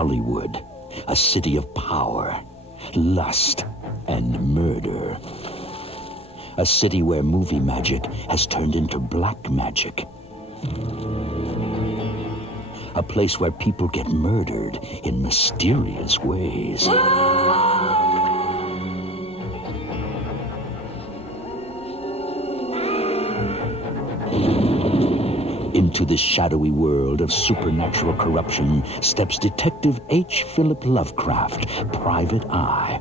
Hollywood, a city of power, lust, and murder. A city where movie magic has turned into black magic. A place where people get murdered in mysterious ways. Into the shadowy world of supernatural corruption steps Detective H. Philip Lovecraft, Private Eye.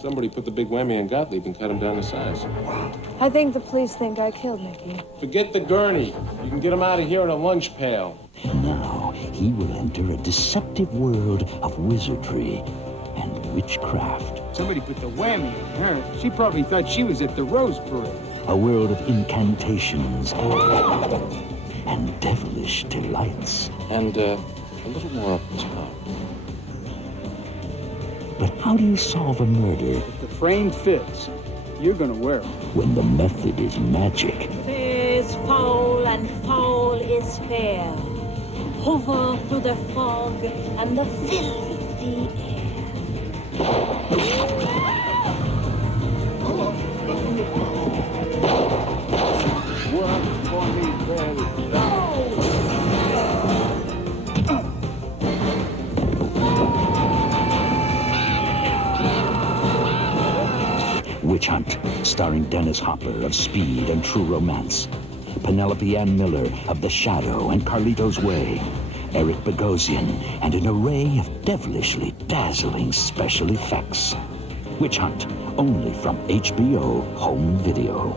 Somebody put the big whammy on Gottlieb and cut him down to size. I think the police think I killed Nicky. Forget the gurney. You can get him out of here in a lunch pail. Now he will enter a deceptive world of wizardry and witchcraft. Somebody put the whammy on her. She probably thought she was at the Rose Parade. A world of incantations and devilish delights. And a little more up top. But how do you solve a murder If the frame fits, you're gonna wear them. when the method is magic? Fair is foul and foul is fair. Hover through the fog and the filthy air. Witch Hunt, starring Dennis Hopper of Speed and True Romance, Penelope Ann Miller of The Shadow and Carlito's Way, Eric Bogosian, and an array of devilishly dazzling special effects. Witch Hunt, only from HBO Home Video.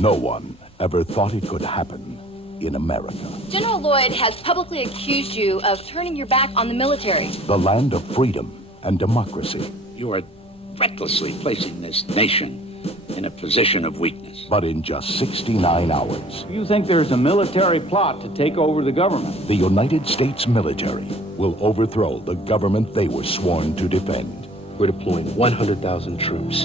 No one ever thought it could happen in America. General Lloyd has publicly accused you of turning your back on the military. The land of freedom and democracy. You are recklessly placing this nation in a position of weakness. But in just 69 hours, You think there's a military plot to take over the government? the United States military will overthrow the government they were sworn to defend. We're deploying 100,000 troops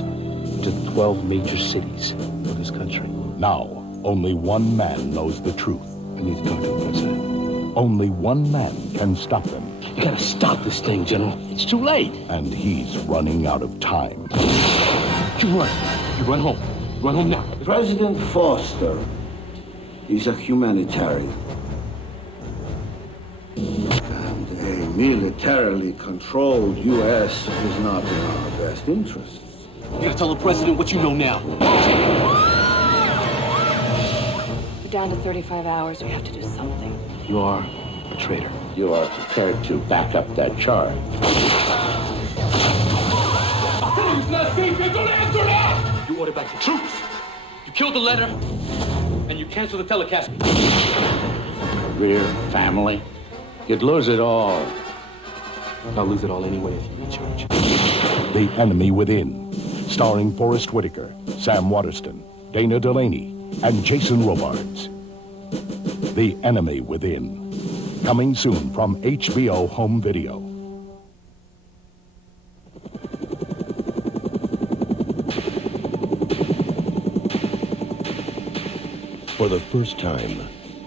to 12 major cities of this country. Now, only one man knows the truth. I need to talk to the president. Only one man can stop them. You gotta stop this thing, General. It's too late. And he's running out of time. You run. You run home. Run home now. President Foster is a humanitarian. And a militarily controlled U.S. is not in our best interests. You gotta tell the president what you know now. We're down to 35 hours. We have to do something. You are a traitor. You are prepared to back up that charge. You order back the troops. You killed the letter, and you cancel the telecast. Career, family, you'd lose it all. I'll lose it all anyway if you're in charge. The Enemy Within, starring Forrest Whitaker, Sam Waterston, Dana Delaney, and Jason Robards. The Enemy Within, coming soon from HBO Home Video. For the first time,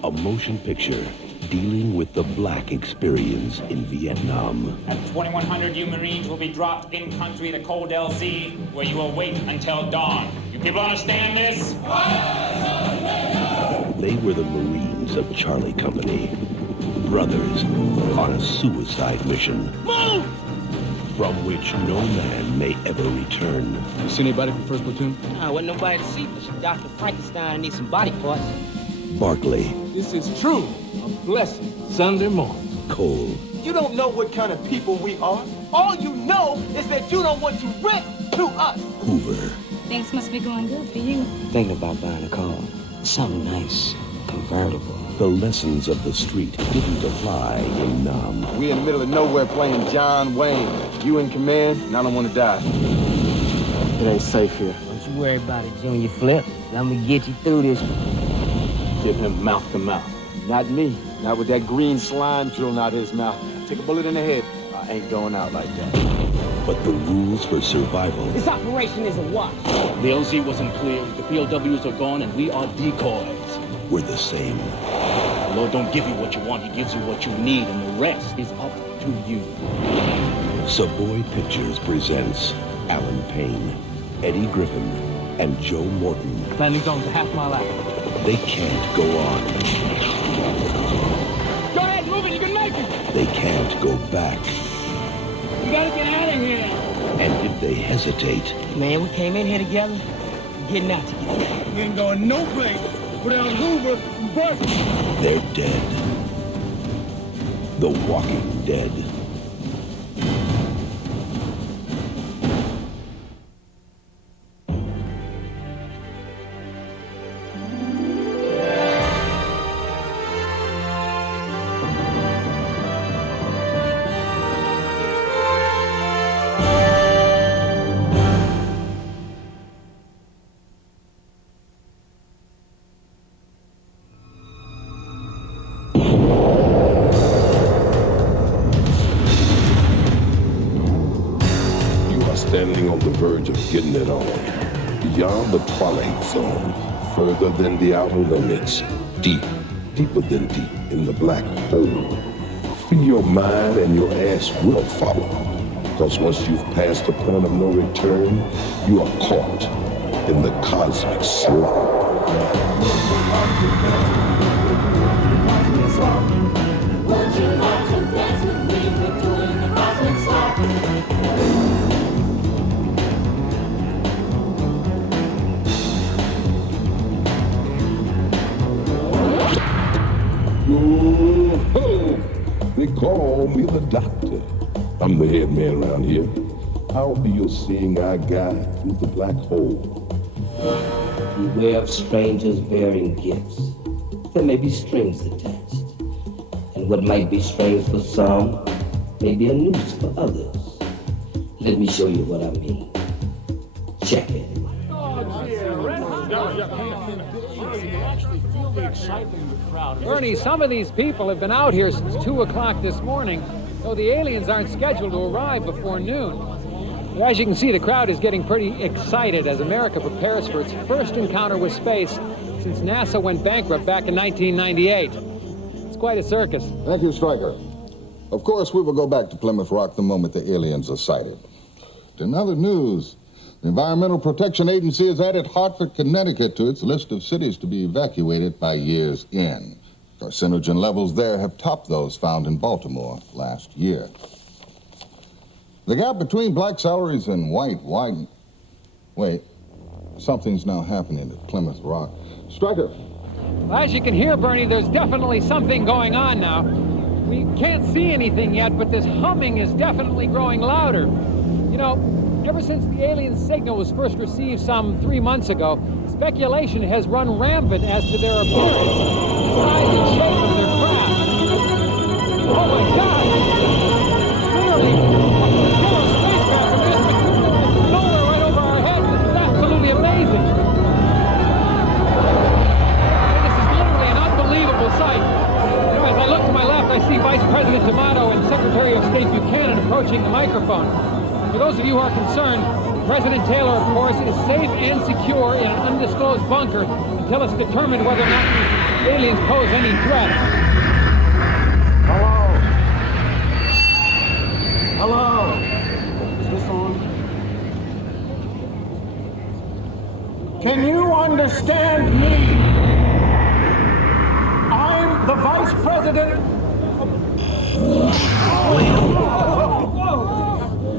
a motion picture dealing with the black experience in Vietnam. At 2100, you Marines will be dropped in country to Cold LZ, where you will wait until dawn. You people understand this? They were the Marines of Charlie Company, brothers on a suicide mission. Move! From which no man may ever return. You see anybody from First Platoon? Nah, wasn't nobody to see, but Dr. Frankenstein needs some body parts. Barkley, This is true. A blessing. Sunday morning. Cole, You don't know what kind of people we are. All you know is that you don't want to rent to us. Hoover, Things must be going good for you. Thinking about buying a car. Something nice. Convertible. the lessons of the street didn't apply in Nam. We in the middle of nowhere playing John Wayne. You in command, and I don't want to die. It ain't safe here. Don't you worry about it, Junior Flip. I'm gonna get you through this. Give him mouth to mouth. Not me. Not with that green slime drilling out his mouth. Take a bullet in the head. I ain't going out like that. But the rules for survival This operation is a wash. The LZ wasn't clear. The POWs are gone, and we are decoys. were the same. Lord don't give you what you want, he gives you what you need, and the rest is up to you. Savoy Pictures presents Alan Payne, Eddie Griffin, and Joe Morton. Landing zone's a half mile out. They can't go on. Go ahead, move it, you can make it! They can't go back. You gotta get out of here! And if they hesitate... Man, we came in here together, we're getting out together. We ain't going no place without Hoover and Bush. They're dead. The Walking Dead. Standing on the verge of getting it on. Beyond the twilight zone, further than the outer limits, deep, deeper than deep in the black hole. Free your mind and your ass will follow. Because once you've passed the point of no return, you are caught in the cosmic slop. Would you like to dance with me? We're doing the cosmic slop. Oh, they call me the doctor. I'm the head man around here. I'll be your seeing eye guide through the black hole. Beware of strangers bearing gifts. There may be strings attached. And what might be strange for some may be a noose for others. Let me show you what I mean. Check it. Bernie, some of these people have been out here since 2 o'clock this morning, though the aliens aren't scheduled to arrive before noon. As you can see, the crowd is getting pretty excited as America prepares for its first encounter with space since NASA went bankrupt back in 1998. It's quite a circus. Thank you, Stryker. Of course, we will go back to Plymouth Rock the moment the aliens are sighted. In other news, the Environmental Protection Agency has added Hartford, Connecticut to its list of cities to be evacuated by year's end. Carcinogen levels there have topped those found in Baltimore last year. The gap between black salaries and white widened. Wait, something's now happening at Plymouth Rock. Stryker. As you can hear, Bernie, there's definitely something going on now. We can't see anything yet, but this humming is definitely growing louder. You know, ever since the alien signal was first received some 3 months ago, speculation has run rampant as to their appearance, size and shape of their craft. Oh my God! Literally, a killer spacecraft from this particular nowhere right over our heads. This is absolutely amazing. And this is literally an unbelievable sight. You know, as I look to my left, I see Vice President D'Amato and Secretary of State Buchanan approaching the microphone. For those of you who are concerned, President Taylor, of course, is safe and secure in an undisclosed bunker until it's determined whether or not the aliens pose any threat. Hello? Hello? Is this on? Can you understand me? I'm the Vice President.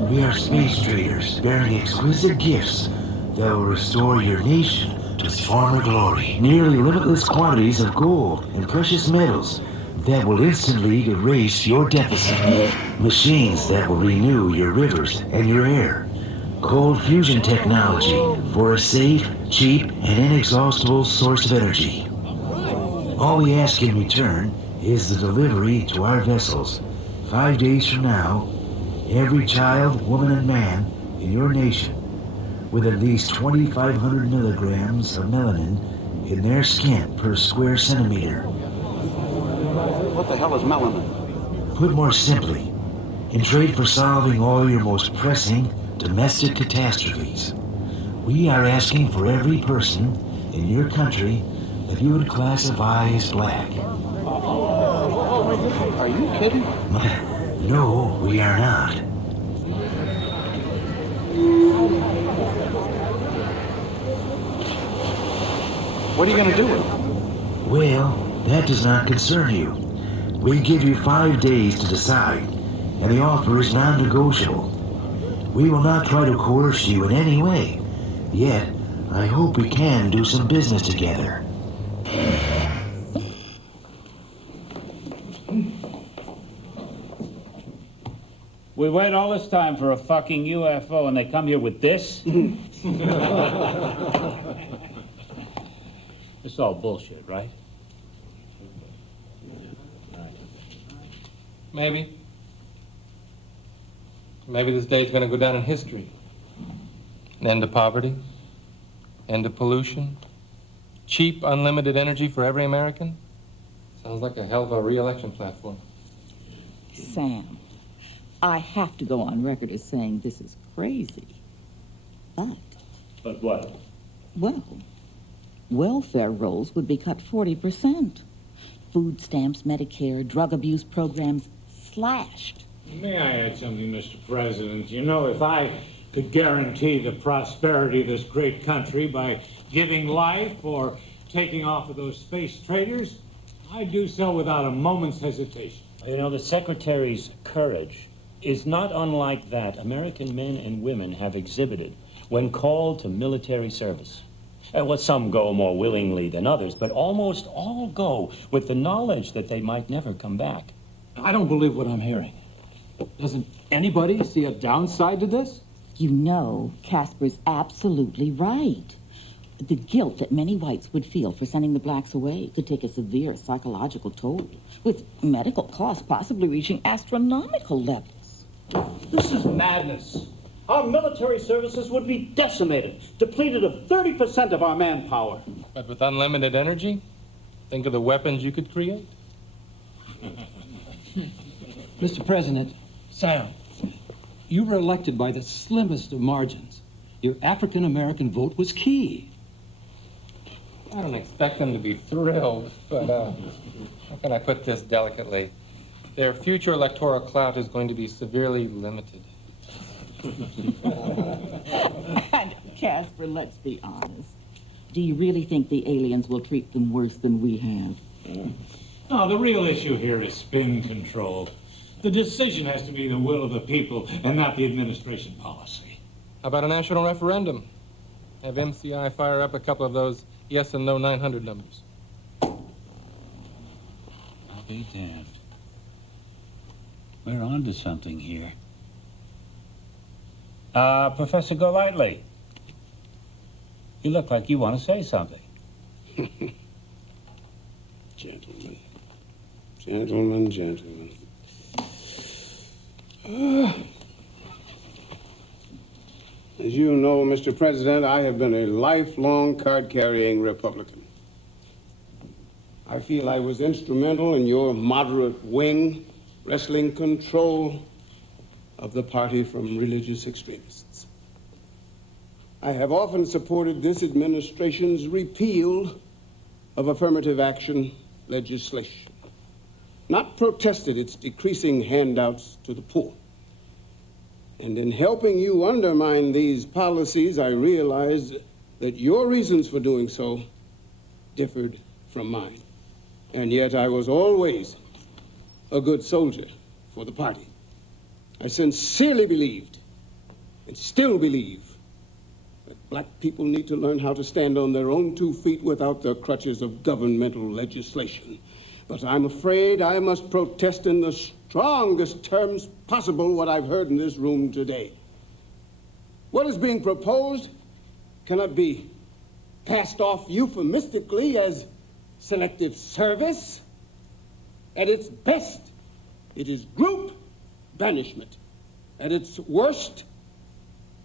We are space traders bearing exquisite gifts that will restore your nation to its former glory. Nearly limitless quantities of gold and precious metals that will instantly erase your deficit. Machines that will renew your rivers and your air. Cold fusion technology for a safe, cheap, and inexhaustible source of energy. All we ask in return is the delivery to our vessels 5 days from now. Every child, woman, and man in your nation with at least 2,500 milligrams of melanin in their skin per square centimeter. What the hell is melanin? Put more simply, in trade for solving all your most pressing domestic catastrophes, we are asking for every person in your country that you would classify as black. Are you kidding? No, we are not. What are you going to do with him? Well, that does not concern you. We give you 5 days to decide, and the offer is non-negotiable. We will not try to coerce you in any way. Yet, I hope we can do some business together. We wait all this time for a fucking UFO and they come here with this? It's all bullshit, right? Maybe. Maybe this day's gonna go down in history. An end to poverty, end to pollution, cheap, unlimited energy for every American. Sounds like a hell of a re-election platform. Sam, I have to go on record as saying this is crazy. But what? Well, welfare rolls would be cut 40%. Food stamps, Medicare, drug abuse programs slashed. May I add something, Mr. President? You know, if I could guarantee the prosperity of this great country by giving life or taking off of those space traders, I'd do so without a moment's hesitation. You know, the Secretary's courage is not unlike that American men and women have exhibited when called to military service. Well, some go more willingly than others, but almost all go with the knowledge that they might never come back. I don't believe what I'm hearing. Doesn't anybody see a downside to this? You know, Casper's absolutely right. The guilt that many whites would feel for sending the blacks away could take a severe psychological toll, with medical costs possibly reaching astronomical levels. This is madness. Our military services would be decimated, depleted of 30% of our manpower. But with unlimited energy, think of the weapons you could create. Mr. President, Sam, you were elected by the slimmest of margins. Your African-American vote was key. I don't expect them to be thrilled, but how can I put this delicately? Their future electoral clout is going to be severely limited. And Casper, let's be honest. Do you really think the aliens will treat them worse than we have? No, the real issue here is spin control. The decision has to be the will of the people and not the administration policy. How about a national referendum? Have MCI fire up a couple of those yes and no 900 numbers. I'll be damned. We're on to something here. Professor Golightly, you look like you want to say something. Gentlemen. Gentlemen, gentlemen. As you know, Mr. President, I have been a lifelong card-carrying Republican. I feel I was instrumental in your moderate wing wresting control of the party from religious extremists. I have often supported this administration's repeal of affirmative action legislation, not protested its decreasing handouts to the poor. And in helping you undermine these policies, I realized that your reasons for doing so differed from mine. And yet I was always a good soldier for the party. I sincerely believed, and still believe, that black people need to learn how to stand on their own 2 feet without the crutches of governmental legislation. But I'm afraid I must protest in the strongest terms possible what I've heard in this room today. What is being proposed cannot be passed off euphemistically as selective service. At its best, it is group banishment. At its worst,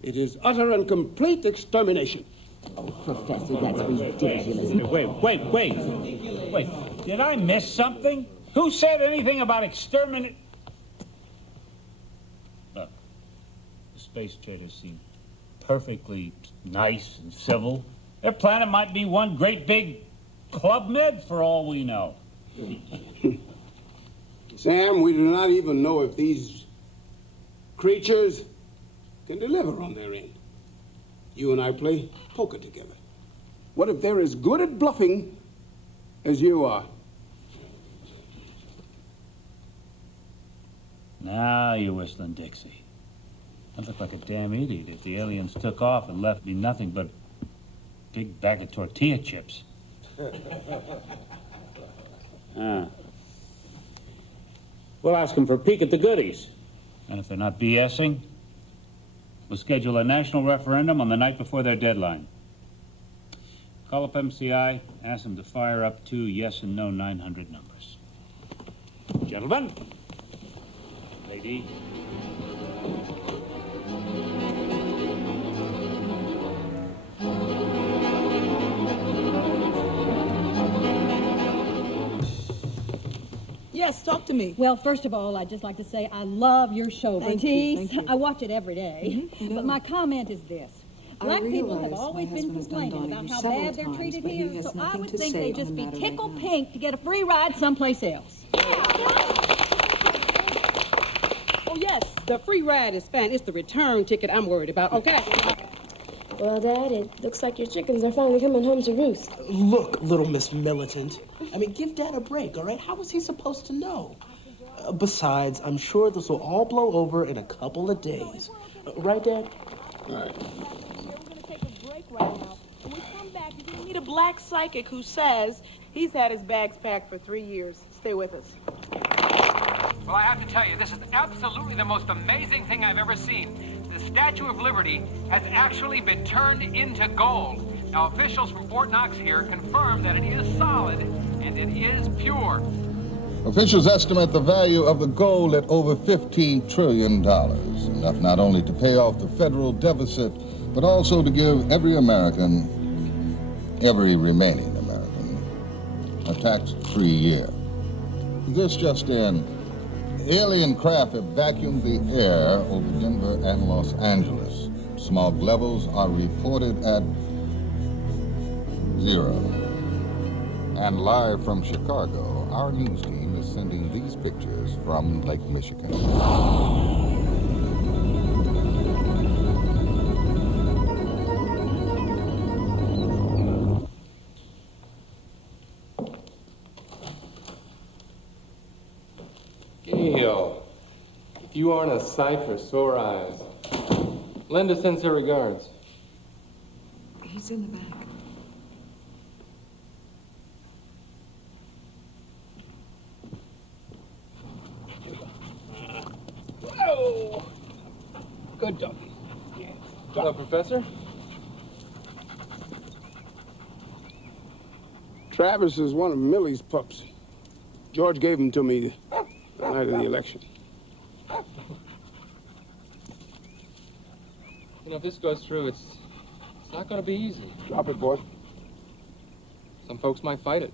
it is utter and complete extermination. Oh, Professor, that's ridiculous. Wait. Did I miss something? Who said anything about exterminate? Look, the space traders seem perfectly nice and civil. Their planet might be one great big Club Med for all we know. Sam, we do not even know if these creatures can deliver on their end. You and I play poker together. What if they're as good at bluffing as you are? Now you're whistling Dixie. I'd look like a damn idiot if the aliens took off and left me nothing but a big bag of tortilla chips. We'll ask them for a peek at the goodies. And if they're not BSing, we'll schedule a national referendum on the night before their deadline. Call up MCI, ask them to fire up 2 yes and no 900 numbers. Gentlemen, lady. Yes, talk to me. Well, first of all, I'd just like to say I love your show, Thank you, thank you. I watch it every day. Mhm. But my comment is this. I Black people have realize always my been husband has done complaining Donahue about how several bad they're times, treated but he here, has so I nothing would to think say they'd on just the be matter tickled right now. pink to get a free ride someplace else. Oh, yes, the free ride is fine. It's the return ticket I'm worried about, okay? Well, Dad, it looks like your chickens are finally coming home to roost. Look, little Miss Militant. I mean, give Dad a break, all right? How was he supposed to know? Besides, I'm sure this will all blow over in a couple of days. Right, Dad? Right. When we come back, you're going to meet a black psychic who says he's had his bags packed for 3 years. Stay with us. Well, I have to tell you, this is absolutely the most amazing thing I've ever seen. The Statue of Liberty has actually been turned into gold. Now, officials from Fort Knox here confirm that it is solid and it is pure. Officials estimate the value of the gold at over $15 trillion, enough not only to pay off the federal deficit, but also to give every American, every remaining American, a tax-free year. This just in, alien craft have vacuumed the air over Denver and Los Angeles. Smog levels are reported at 0. And live from Chicago, our news team is sending these pictures from Lake Michigan. Gail, if you aren't a sight for sore eyes, Linda sends her regards. He's in the back. Oh! Good doggy. Yeah. Hello, Professor. Travis is one of Millie's pups. George gave him to me the night of the election. You know, if this goes through, it's not going to be easy. Drop it, boy. Some folks might fight it.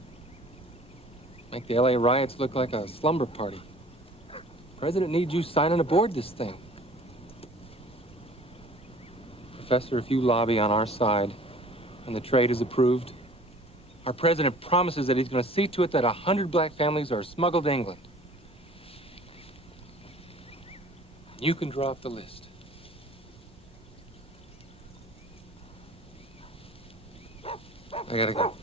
Make the LA riots look like a slumber party. The president needs you signing aboard this thing. Professor, if you lobby on our side and the trade is approved, our president promises that he's going to see to it that 100 black families are smuggled to England. You can draw up the list. I gotta go.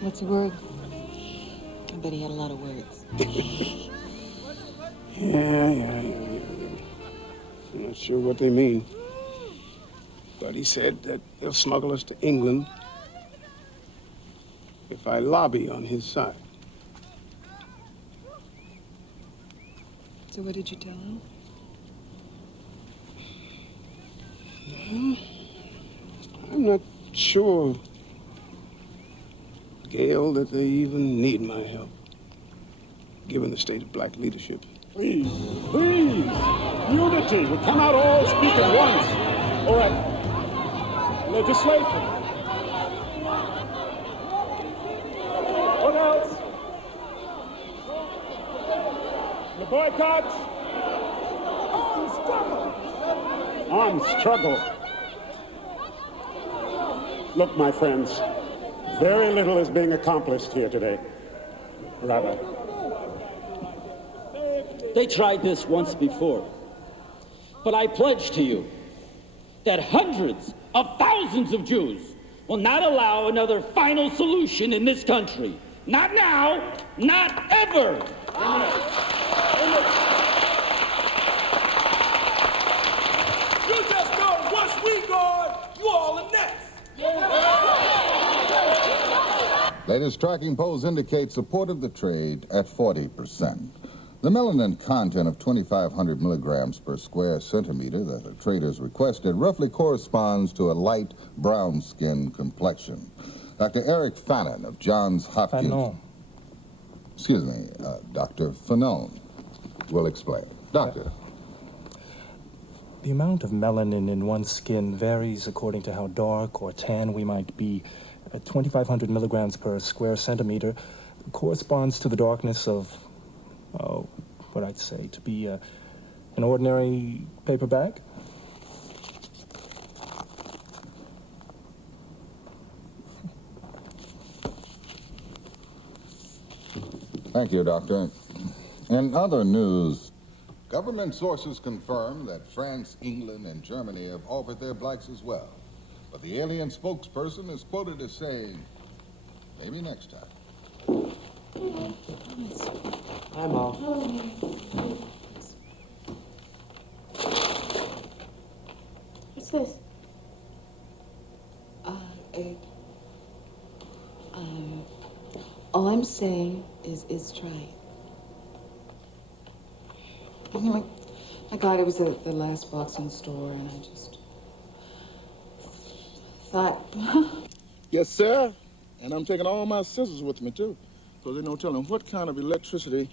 What's the word? I bet he had a lot of words. Yeah. I'm not sure what they mean. But he said that he'll smuggle us to England if I lobby on his side. So what did you tell him? I'm not sure, Gail, that they even need my help, given the state of black leadership. Please, unity. We cannot all speak at once. All right. Legislation. What else? The boycott. Unstoppable. armed struggle. Look, my friends, very little is being accomplished here today. Rather, they tried this once before. But I pledge to you that hundreds of thousands of Jews will not allow another final solution in this country. Not now, not ever. You just know once we gone, you all are next. Latest tracking polls indicate support of the trade at 40%. The melanin content of 2,500 milligrams per square centimeter that the traders requested roughly corresponds to a light brown skin complexion. Dr. Eric Fannon of Johns Hopkins... Fanon. Excuse me, Dr. Fanon will explain. Doctor. The amount of melanin in one's skin varies according to how dark or tan we might be. 2,500 milligrams per square centimeter corresponds to the darkness of, what I'd say to be an ordinary paper bag. Thank you, Doctor. In other news, government sources confirm that France, England, and Germany have offered their blacks as well. But the alien spokesperson is quoted as saying, maybe next time. Hi, Mom. What's this? All I'm saying is try it. I mean, like, I got it was the last box in the store, and I just thought. Yes, sir. And I'm taking all my scissors with me, too. Because there's no telling what kind of electricity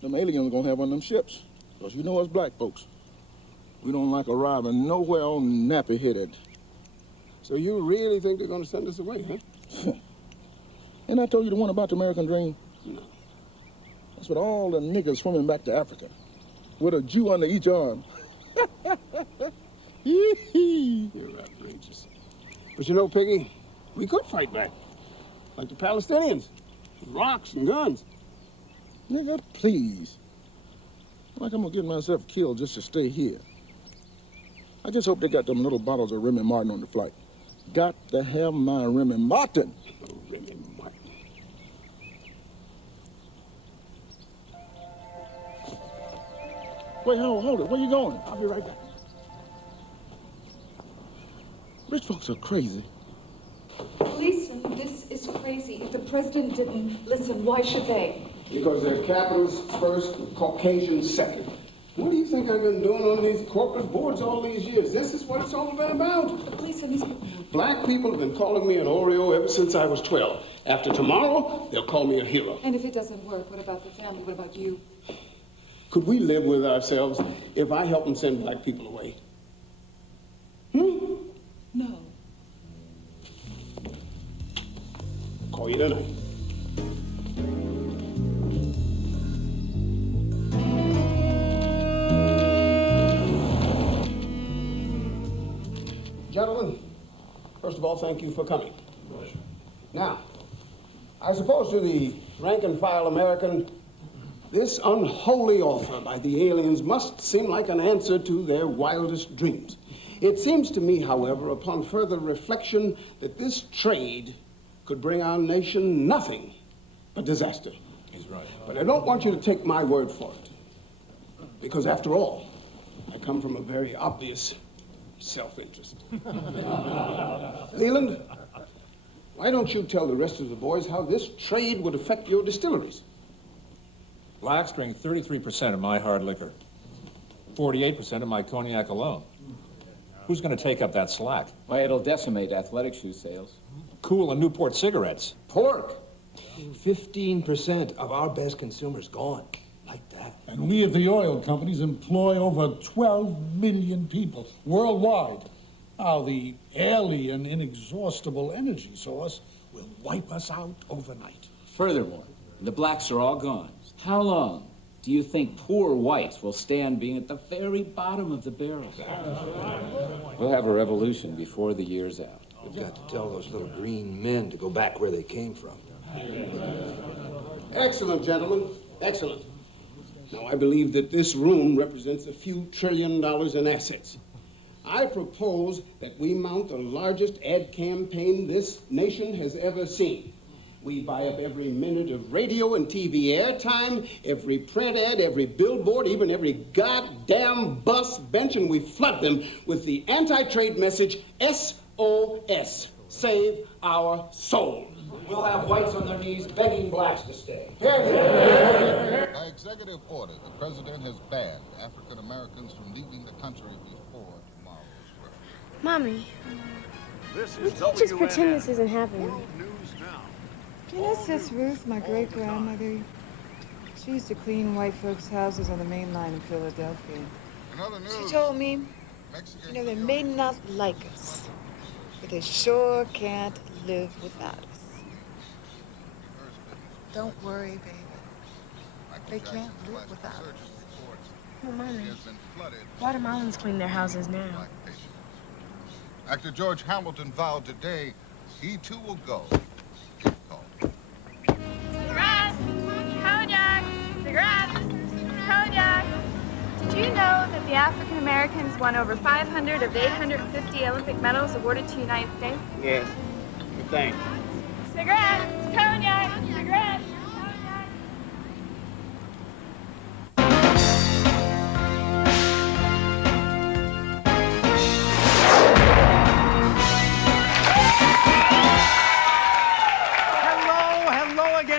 them aliens are going to have on them ships. Because you know us black folks, we don't like arriving nowhere on nappy-headed. So you really think they're going to send us away, huh? And I told you the one about the American dream? No. That's what all the niggas swimming back to Africa, with a Jew under each arm. You're outrageous. But you know, Piggy, we could fight back. Like the Palestinians. Rocks and guns. Nigga, please. Like I'm gonna get myself killed just to stay here. I just hope they got them little bottles of Remy Martin on the flight. Got to have my Remy Martin. Oh, Remy Martin. Wait, hold it. Where you going? I'll be right back. Rich folks are crazy. Listen, this is crazy. If the president didn't listen, why should they? Because they're capitalists first, Caucasians second. What do you think I've been doing on these corporate boards all these years? This is what it's all been about. The police and these people. Black people have been calling me an Oreo ever since I was 12. After tomorrow, they'll call me a hero. And if it doesn't work, what about the family? What about you? Could we live with ourselves if I help them send black people away? No. Call you tonight. Gentlemen, first of all, thank you for coming. Now, I suppose to the rank-and-file American, this unholy offer by the aliens must seem like an answer to their wildest dreams. It seems to me, however, upon further reflection, that this trade could bring our nation nothing but disaster. He's right. But I don't want you to take my word for it. Because after all, I come from a very obvious self-interest. Leland, why don't you tell the rest of the boys how this trade would affect your distilleries? Blacks drink 33% of my hard liquor, 48% of my cognac alone. Who's going to take up that slack? Why, it'll decimate athletic shoe sales. Cool and Newport cigarettes. Pork. 15% of our best consumers gone. Like that. And we at the oil companies employ over 12 million people worldwide. Now, the alien, inexhaustible energy source will wipe us out overnight. Furthermore, the blacks are all gone. How long do Do you think poor whites will stand being at the very bottom of the barrel? We'll have a revolution before the year's out. We've got to tell those little green men to go back where they came from. Excellent, gentlemen. Excellent. Now, I believe that this room represents a few $1 trillion in assets. I propose that we mount the largest ad campaign this nation has ever seen. We buy up every minute of radio and TV airtime, every print ad, every billboard, even every goddamn bus bench, and we flood them with the anti-trade message, SOS, save our soul. We'll have whites on their knees begging blacks to stay. By executive order, the president has banned African Americans from leaving the country before tomorrow's referendum. Mommy, we can't just pretend this isn't happening. You know, Sis Ruth, my great-grandmother, she used to clean white folks' houses on the main line in Philadelphia. She told me, you know, they may not like us, but they sure can't live without us. Don't worry, baby. They can't live without us. Oh, Mommy, Guatemalans clean their houses now. Actor George Hamilton vowed today he too will go. Cigarettes! Cognac! Cigarettes! Cognac! Did you know that the African Americans won over 500 of the 850 Olympic medals awarded to the United States? Yes. Good thing. Cigarettes! Cognac! Cigarettes!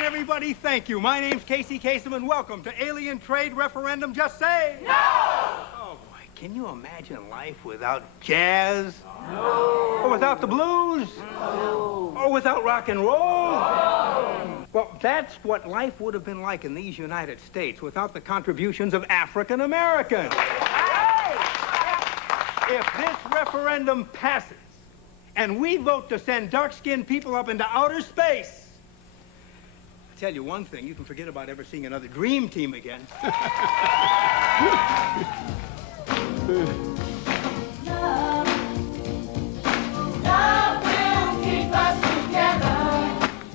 Everybody, thank you. My name's Casey Kasem, and welcome to Alien Trade Referendum. Just say no! Oh, boy, can you imagine life without jazz? No! Or without the blues? No! Or without rock and roll? No! Well, that's what life would have been like in these United States without the contributions of African Americans. If this referendum passes, and we vote to send dark-skinned people up into outer space, tell you one thing, you can forget about ever seeing another dream team again.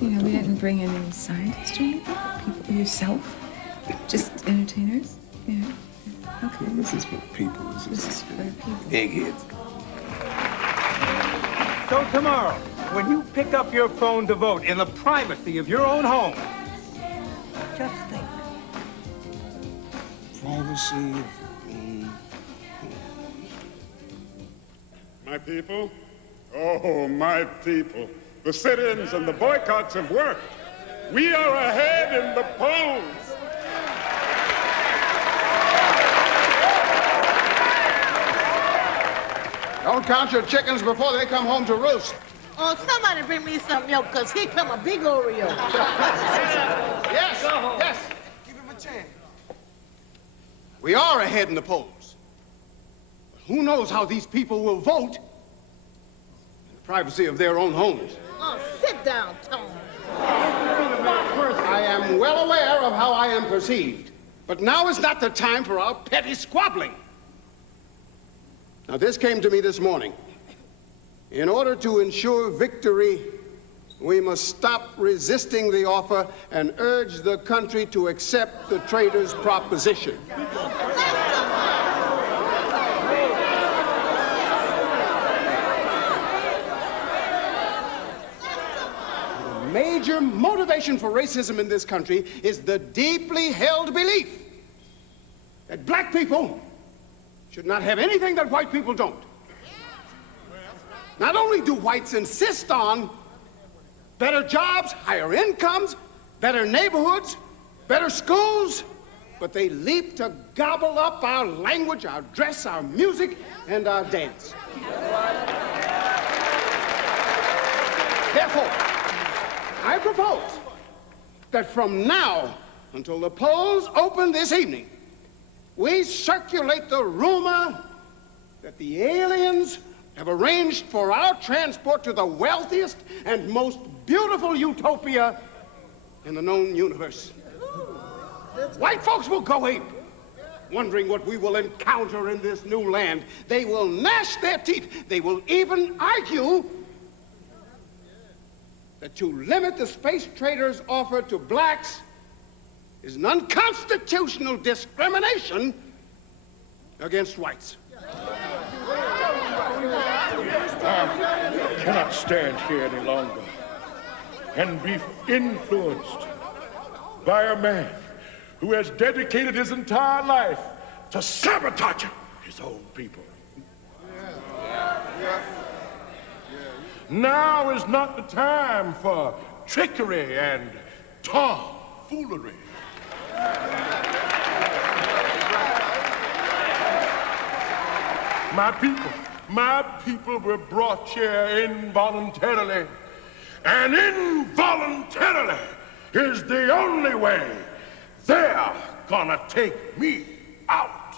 You know, we didn't bring any scientists or anything. People, yourself, just entertainers. Yeah. Okay. This is for people. This is for people. Eggheads. So tomorrow, when you pick up your phone to vote in the privacy of your own home, just think. Privacy. My people? Oh, my people. The sit-ins and the boycotts have worked. We are ahead in the polls. Don't count your chickens before they come home to roost. Oh, somebody bring me some milk, because he come a big Oreo. Yes, yes. Give him a chance. We are ahead in the polls. But who knows how these people will vote in the privacy of their own homes. Oh, sit down, Tony. I am well aware of how I am perceived, but now is not the time for our petty squabbling. Now, this came to me this morning. In order to ensure victory, we must stop resisting the offer and urge the country to accept the traitors' proposition. The major motivation for racism in this country is the deeply held belief that black people should not have anything that white people don't. Not only do whites insist on better jobs, higher incomes, better neighborhoods, better schools, but they leap to gobble up our language, our dress, our music, and our dance. Therefore, I propose that from now until the polls open this evening, we circulate the rumor that the aliens have arranged for our transport to the wealthiest and most beautiful utopia in the known universe. White folks will go ape, wondering what we will encounter in this new land. They will gnash their teeth. They will even argue that to limit the space traders' offer to blacks is an unconstitutional discrimination against whites. I cannot stand here any longer and be influenced by a man who has dedicated his entire life to sabotaging his own people. Now is not the time for trickery and tomfoolery. My people were brought here involuntarily, and involuntarily is the only way they're gonna take me out.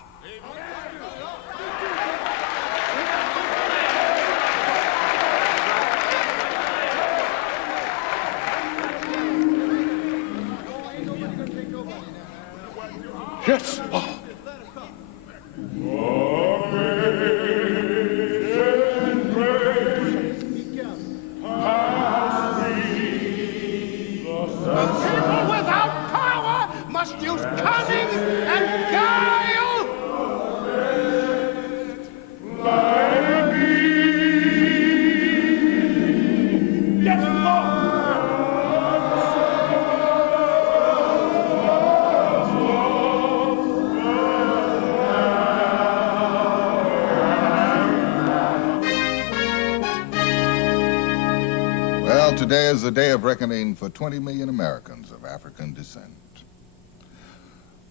Yes. People without power must use cunning and guile. Yes, Lord. Well, today is the day of reckoning for 20 million Americans of African descent.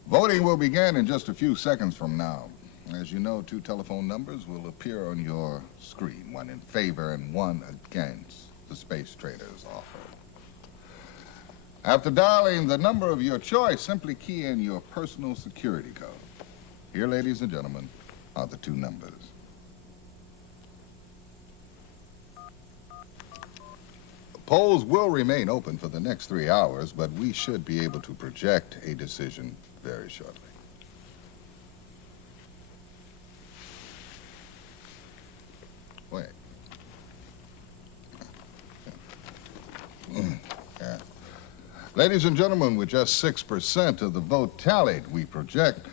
Voting will begin in just a few seconds from now. As you know, 2 telephone numbers will appear on your screen, one in favor and one against the space traders' offer. After dialing the number of your choice, simply key in your personal security code. Here, ladies and gentlemen, are the 2 numbers. Polls will remain open for the next 3 hours, but we should be able to project a decision very shortly. Wait. Yeah. Ladies and gentlemen, with just 6% of the vote tallied, we project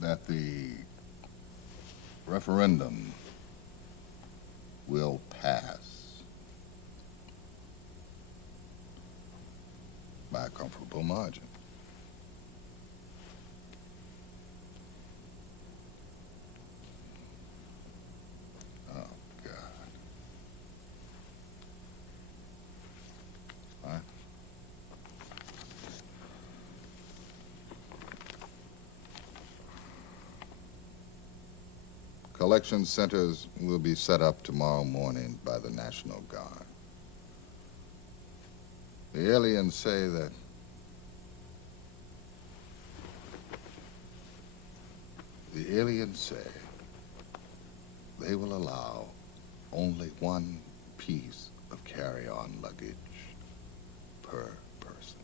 that the referendum will pass by a comfortable margin. Oh, God. What? Collection centers will be set up tomorrow morning by the National Guard. The aliens say that they will allow only 1 piece of carry-on luggage per person.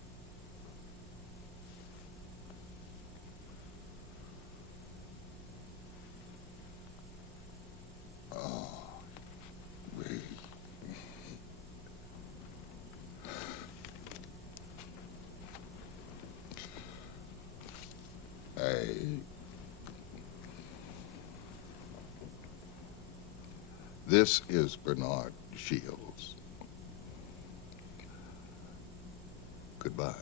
This is Bernard Shields. Goodbye.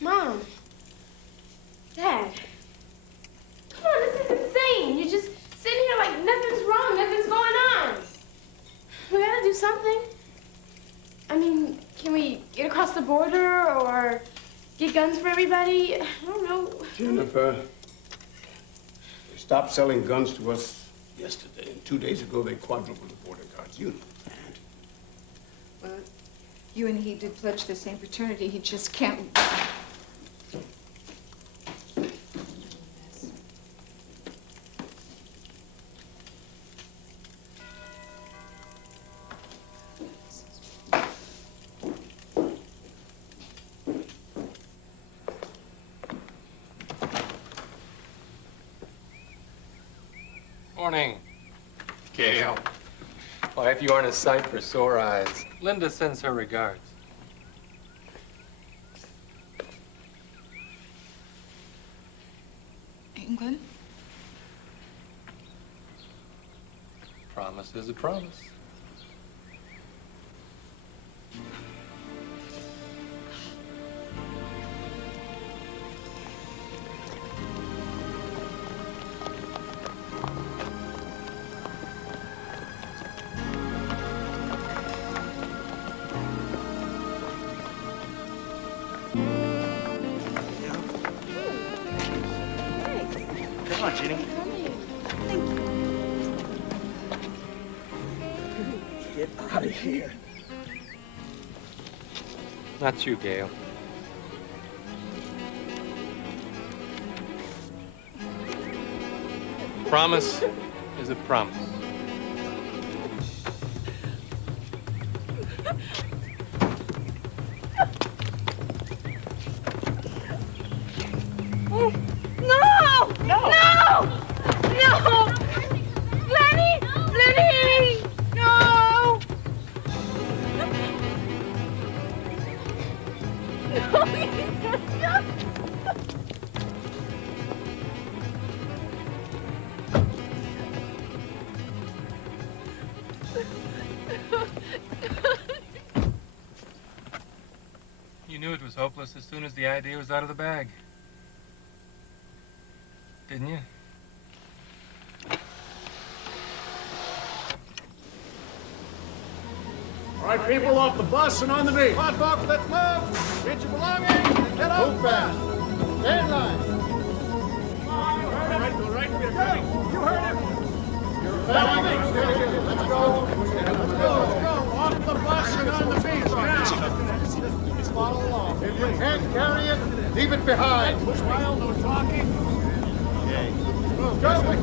Mom. Dad. Come on, this is insane. You're just sitting here like nothing's wrong, nothing's going on. We gotta do something. I mean, can we get across the border or get guns for everybody? I don't know. Jennifer, there's stopped selling guns to us yesterday, and 2 days ago they quadrupled the border guards. You know that. Well, you and he did pledge the same fraternity. He just can't. Morning, Gail. Wife, you aren't a sight for sore eyes. Linda sends her regards. England? Promise is a promise. Come on, Ginny. Get out of here. Not you, Gail. Promise is a promise. No! No! No! Lenny! Lenny! No! You knew it was hopeless as soon as the idea was out of the bag. Didn't you? All right, people, off the bus and on the beat. Come on, folks, let's move. Get your belongings and get out. Move fast. Stay in line. All right, we're coming. You heard him. Let's go. Let's go. Off the bus and on the beat. Just follow along. If you can't carry it, leave it behind. Push mile, no talking. Okay. Move, go. Move,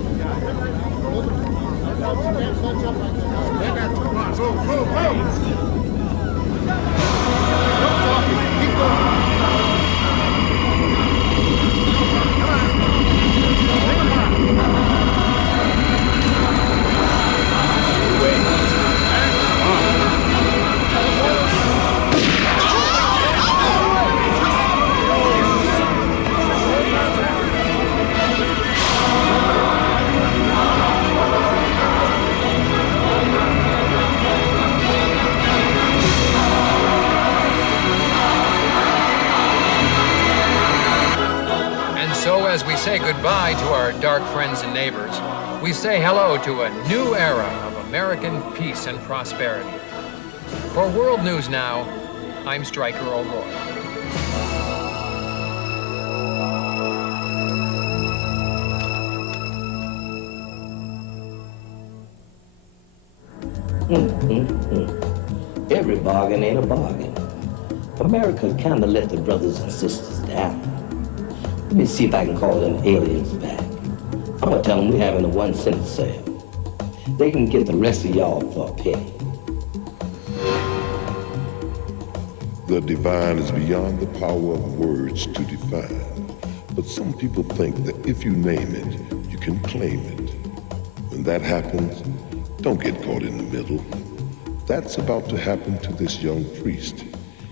move. As we say goodbye to our dark friends and neighbors, we say hello to a new era of American peace and prosperity. For World News Now, I'm Stryker O'Rourke. Every bargain ain't a bargain. America kind of let the brothers and sisters down. Let me see if I can call them aliens back. I'm gonna tell them we're having a 1-cent sale. They can get the rest of y'all for a penny. The divine is beyond the power of words to define. But some people think that if you name it, you can claim it. When that happens, don't get caught in the middle. That's about to happen to this young priest.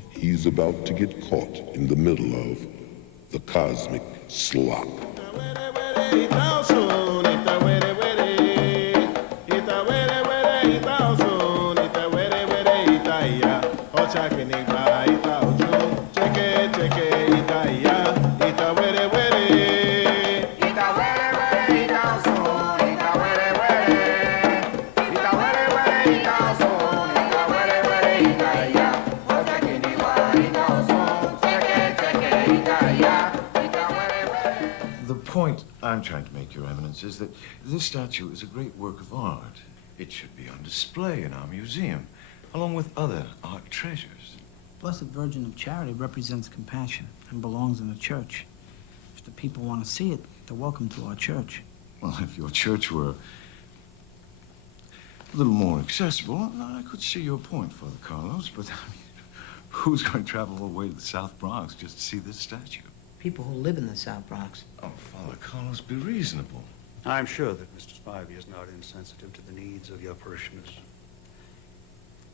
He's about to get caught in the middle of the cosmic slop. The point I'm trying to make, Your Eminence, is that this statue is a great work of art. It should be on display in our museum, along with other art treasures. Blessed Virgin of Charity represents compassion and belongs in the church. If the people want to see it, they're welcome to our church. Well, if your church were a little more accessible, I could see your point, Father Carlos, but I mean, who's going to travel all the way to the South Bronx just to see this statue? People who live in the South Bronx. Oh, Father Carlos, be reasonable. I'm sure that Mr. Spivey is not insensitive to the needs of your parishioners.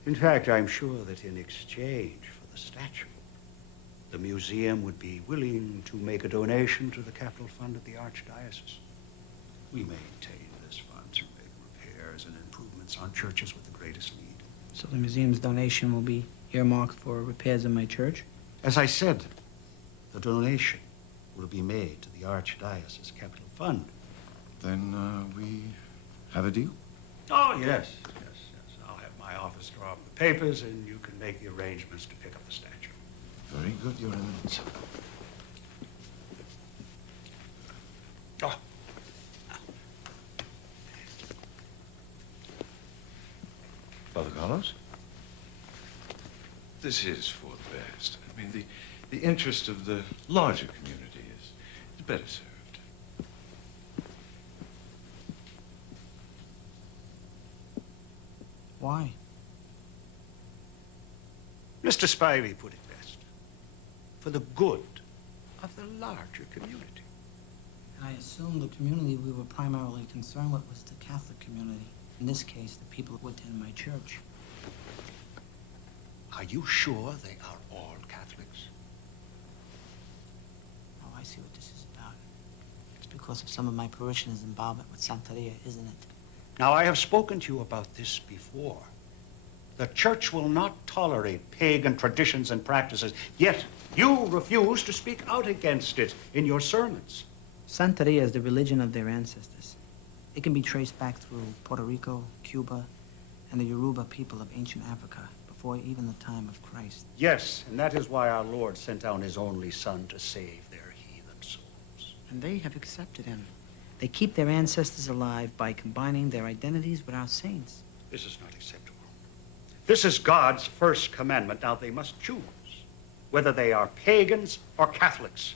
In fact, I'm sure that in exchange for the statue, the museum would be willing to make a donation to the capital fund of the Archdiocese. We maintain this fund to make repairs and improvements on churches with the greatest need. So the museum's donation will be earmarked for repairs in my church? As I said, the donation will be made to the Archdiocese Capital Fund. Then we have a deal? Oh, yes. I'll have my office draw up the papers, and you can make the arrangements to pick up the statue. Very good, Your Eminence. Oh. Father Carlos? This is for the best. I mean, the interest of the larger community is better served. Why? Mr. Spivey put it best. For the good of the larger community. And I assume the community we were primarily concerned with was the Catholic community. In this case, the people who attend my church. Are you sure they are all Catholics? Oh, I see what this is about. It's because of some of my parishioners' involvement with Santeria, isn't it? Now, I have spoken to you about this before. The church will not tolerate pagan traditions and practices, yet you refuse to speak out against it in your sermons. Santeria is the religion of their ancestors. It can be traced back through Puerto Rico, Cuba, and the Yoruba people of ancient Africa, before even the time of Christ. Yes, and that is why our Lord sent down his only Son to save their heathen souls. And they have accepted him. They keep their ancestors alive by combining their identities with our saints. This is not acceptable. This is God's first commandment. Now they must choose whether they are pagans or Catholics.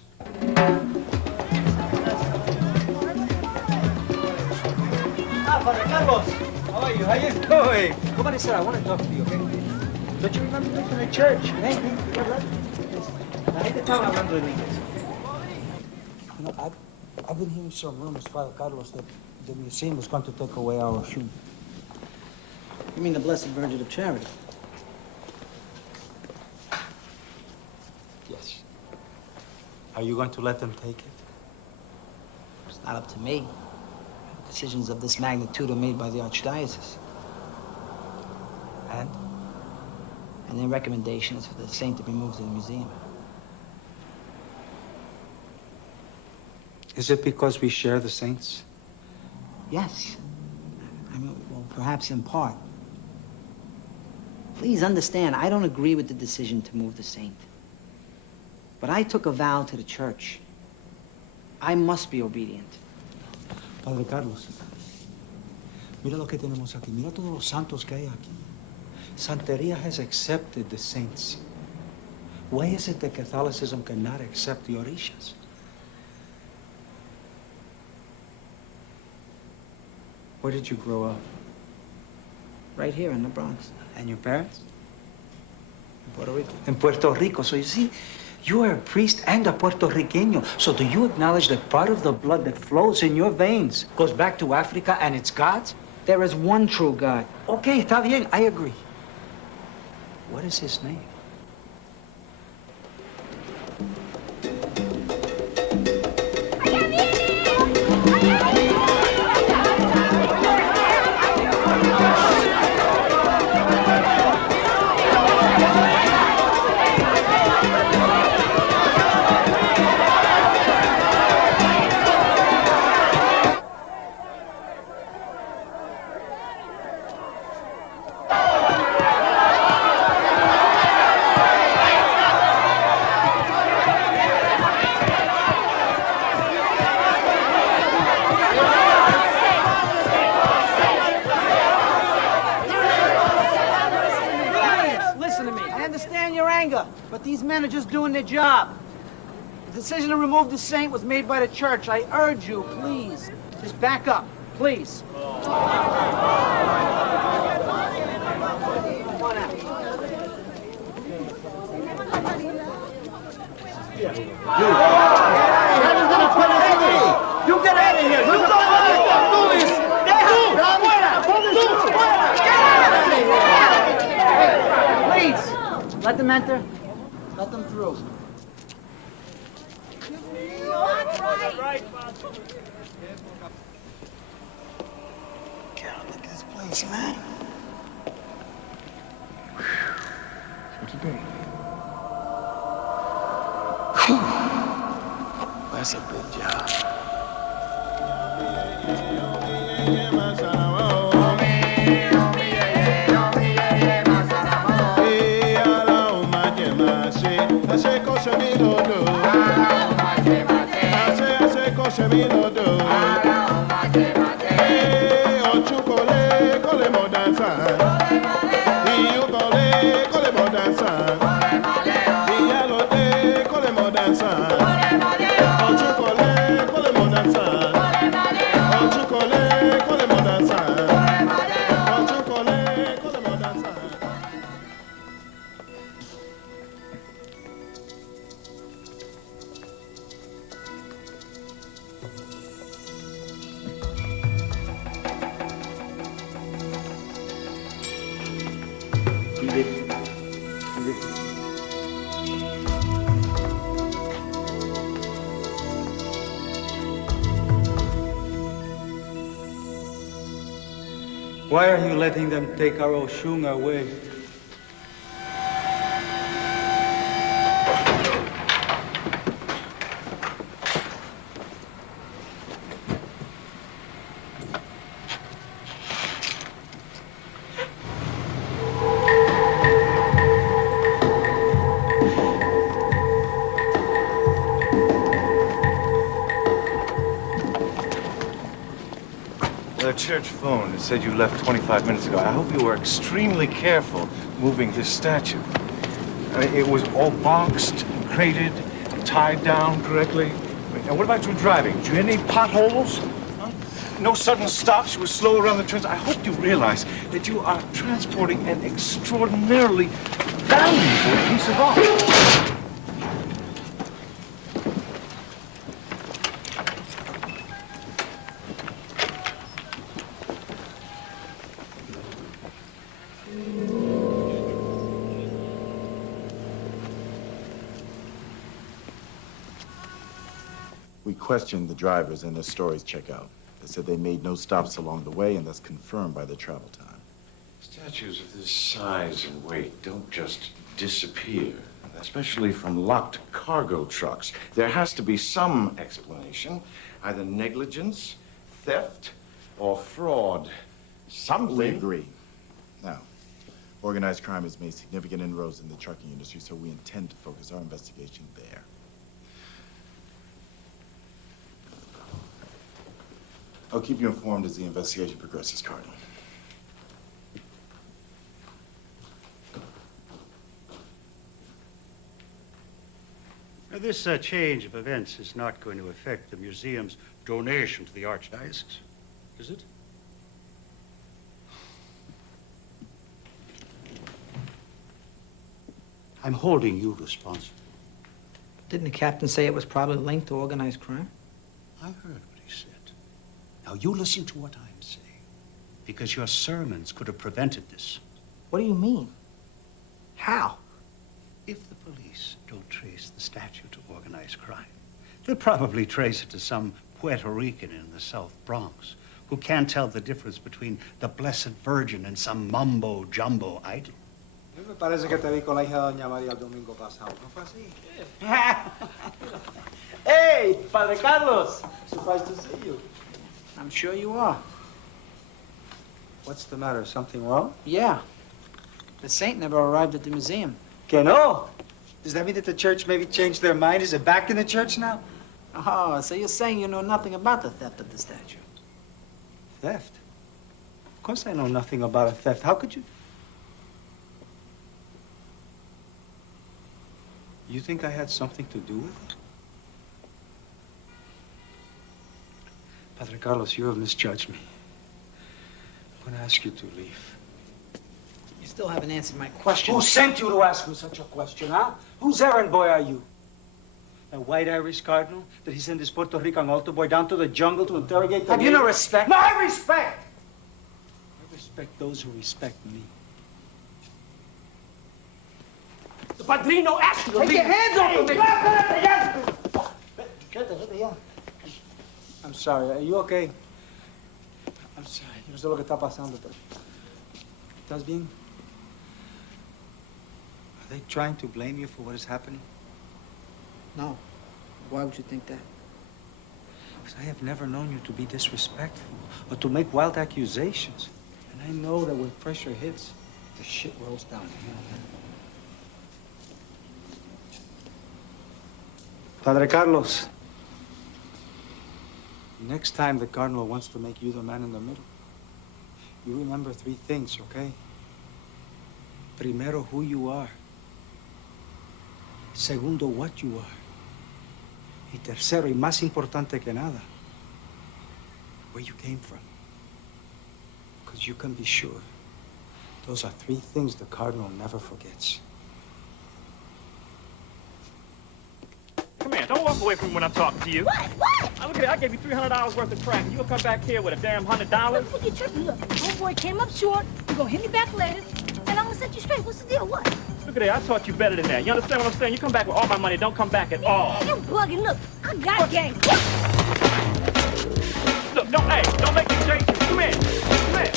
Father Carlos, how are you? How you doing? Come on inside. I want to talk to you, okay? Don't you remember me from the church? Hey, I hate to tell I run doing this. You know, I've been hearing some rumors, Father Carlos, that the museum was going to take away our shoe. You mean the Blessed Virgin of Charity? Yes. Are you going to let them take it? It's not up to me. Decisions of this magnitude are made by the Archdiocese. And? And their recommendation is for the saint to be moved to the museum. Is it because we share the saints? Yes. I mean, well, perhaps in part. Please understand, I don't agree with the decision to move the saint. But I took a vow to the church. I must be obedient. Padre Carlos, mira lo que tenemos aquí. Mira todos los santos que hay aquí. Santeria has accepted the saints. Why is it that Catholicism cannot accept the Orishas? Where did you grow up? Right here in the Bronx. And your parents? In Puerto Rico. In Puerto Rico. So you see, you are a priest and a Puerto Riqueño. So do you acknowledge that part of the blood that flows in your veins goes back to Africa and its gods? There is one true God. Okay, está bien, I agree. What is his name? These men are just doing their job. The decision to remove the saint was made by the church. I urge you, please, just back up, please. You get out of here! You go Luis! Please, let them enter. Let them through. God, look at this place, man. For today. That's a big job. Why are you letting them take our Oshun away? The church phone it said you left 25 minutes ago. I hope you were extremely careful moving this statue. I mean, it was all boxed, crated, tied down correctly. And what about your driving? Did you hit any potholes? Huh? No sudden stops? You were slow around the turns? I hope you realize that you are transporting an extraordinarily valuable piece of art. We questioned the drivers and their stories check out. They said they made no stops along the way, and that's confirmed by the travel time. Statues of this size and weight don't just disappear, especially from locked cargo trucks. There has to be some explanation, either negligence, theft, or fraud. Something. We agree. Now, organized crime has made significant inroads in the trucking industry, so we intend to focus our investigation there. I'll keep you informed as the investigation progresses, Cardinal. Now, this change of events is not going to affect the museum's donation to the Archdiocese, is it? I'm holding you responsible. Didn't the captain say it was probably linked to organized crime? I heard what he said. Now, you listen to what I'm saying, because your sermons could have prevented this. What do you mean? How? If the police don't trace the statue to organized crime, they'll probably trace it to some Puerto Rican in the South Bronx who can't tell the difference between the Blessed Virgin and some mumbo-jumbo idol. Me parece que te vi con la hija de Doña María el domingo pasado. ¿No fue así? Hey, Padre Carlos! Surprised to see you. I'm sure you are. What's the matter? Something wrong? Yeah. The saint never arrived at the museum. Que no? Does that mean that the church maybe changed their mind? Is it back in the church now? Oh, so you're saying you know nothing about the theft of the statue? Theft? Of course I know nothing about a theft. How could you? You think I had something to do with it? Padre Carlos, you have misjudged me. I'm going to ask you to leave. You still haven't answered my question. Who sent you to ask me such a question, huh? Whose errand boy are you? A white Irish cardinal that he sent his Puerto Rican altar boy down to the jungle to interrogate the Have you no respect? No, I respect! I respect those who respect me. The Padrino asked you to Take leave. your hands off of me! I'm sorry. Are you okay? I'm sorry. Yo no sé lo que está pasando, pero... ¿Estás bien? Are they trying to blame you for what is happening? No. Why would you think that? Because I have never known you to be disrespectful or to make wild accusations. And I know that when pressure hits, the shit rolls downhill. Padre Carlos, next time the Cardinal wants to make you the man in the middle, you remember 3 things, okay? Primero, who you are. Segundo, what you are. Y tercero, y más importante que nada, where you came from. Because you can be sure, those are 3 things the Cardinal never forgets. Come here, don't walk away from me when I'm talking to you. What? Now, look at it, I gave you $300 worth of crack. You gonna come back here with a damn $100? Look, you tripping. Look, homeboy came up short. You gonna hit me back later, and I'm gonna set you straight. What's the deal? What? Look at it, I taught you better than that. You understand what I'm saying? You come back with all my money, don't come back at all. You bugging. Look, I got game. Look, don't make me chase you. Come here. Come here.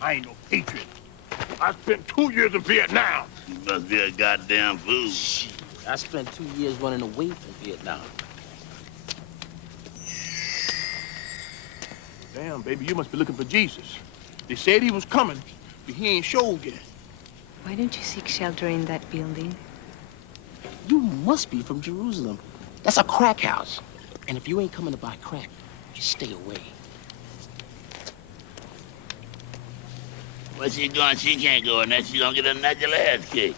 I ain't no patriot. I spent 2 years in Vietnam. You must be a goddamn fool. Shit, I spent 2 years running away from Vietnam. Damn, baby, you must be looking for Jesus. They said he was coming, but he ain't showed yet. Why don't you seek shelter in that building? You must be from Jerusalem. That's a crack house. And if you ain't coming to buy crack, just stay away. Where she going? She can't go in there. She gonna get a natural ass kick.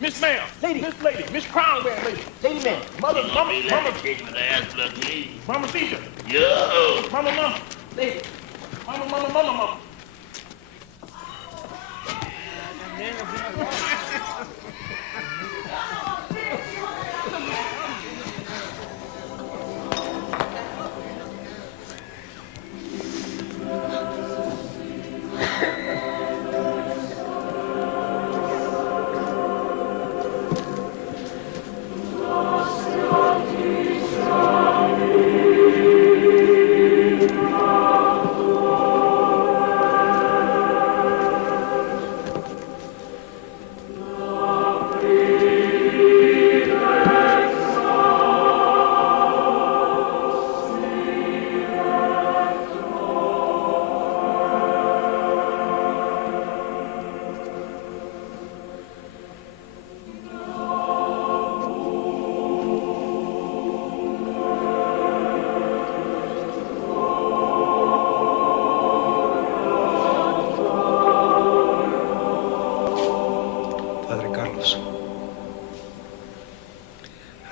Miss Ma'am. Lady. Miss Lady. Miss Crown Wearing Lady. Lady man. Mother, She gonna mama, be mama. like a chick with the ass look clean. Mama Caesar. Yo! Mama. Lady. Mama.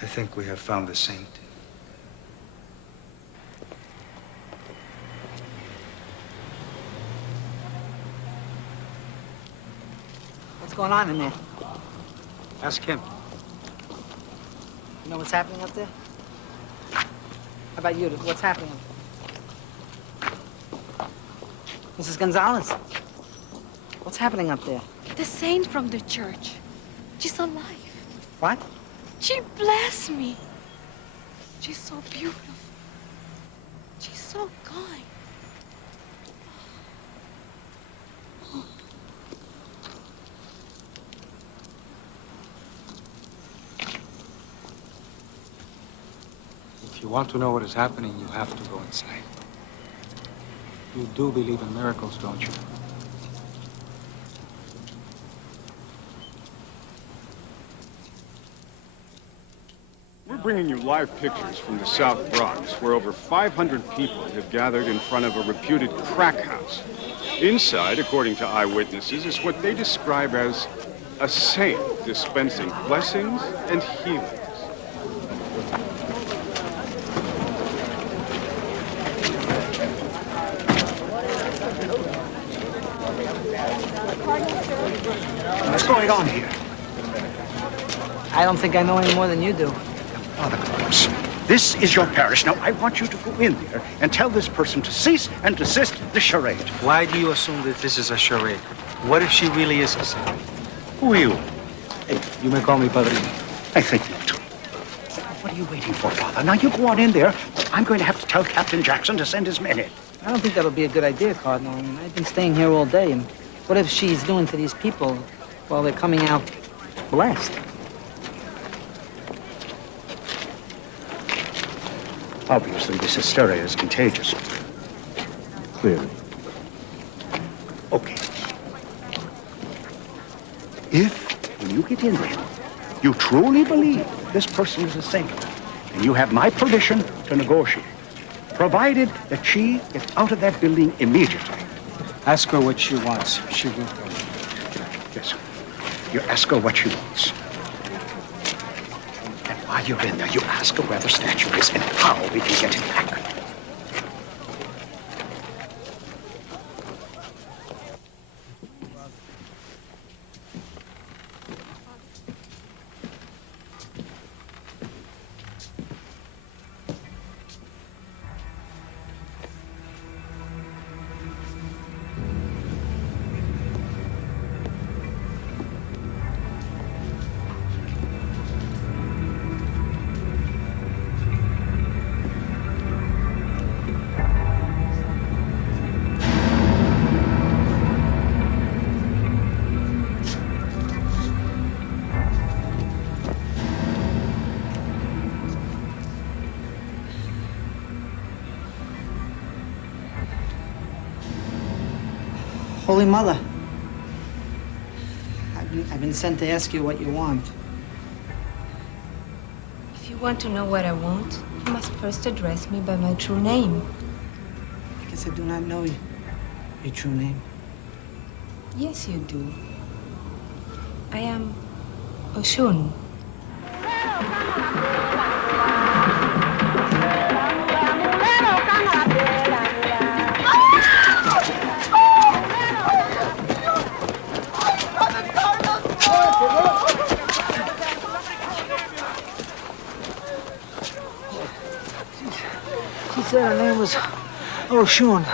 I think we have found the saint. What's going on in there? Ask him. You know what's happening up there? How about you? What's happening? Mrs. Gonzalez, what's happening up there? The saint from the church. She's alive. What? She blessed me. She's so beautiful. She's so kind. If you want to know what is happening, you have to go inside. You do believe in miracles, don't you? We're bringing you live pictures from the South Bronx, where over 500 people have gathered in front of a reputed crack house. Inside, according to eyewitnesses, is what they describe as a saint dispensing blessings and healings. What's going on here? I don't think I know any more than you do. Father Carlos, this is your parish. Now, I want you to go in there and tell this person to cease and desist the charade. Why do you assume that this is a charade? What if she really is a saint? Who are you? Hey, you may call me Padrino. I think not. What are you waiting for, Father? Now, you go on in there. I'm going to have to tell Captain Jackson to send his men in. I don't think that'll be a good idea, Cardinal. I mean, I've been staying here all day, and what if she's doing to these people while they're coming out blessed? Obviously, this hysteria is contagious. Clearly. Okay. If, when you get in there, you truly believe this person is a saint, and you have my permission to negotiate, provided that she gets out of that building immediately. Ask her what she wants. She will tell you. Yes. You ask her what she wants. And while you're in there, you ask her where the statue is and how we can get it back. Holy Mother, I've been sent to ask you what you want. If you want to know what I want, you must first address me by my true name. I guess I do not know your true name. Yes, you do. I am Oshun. She said her name was Oshun.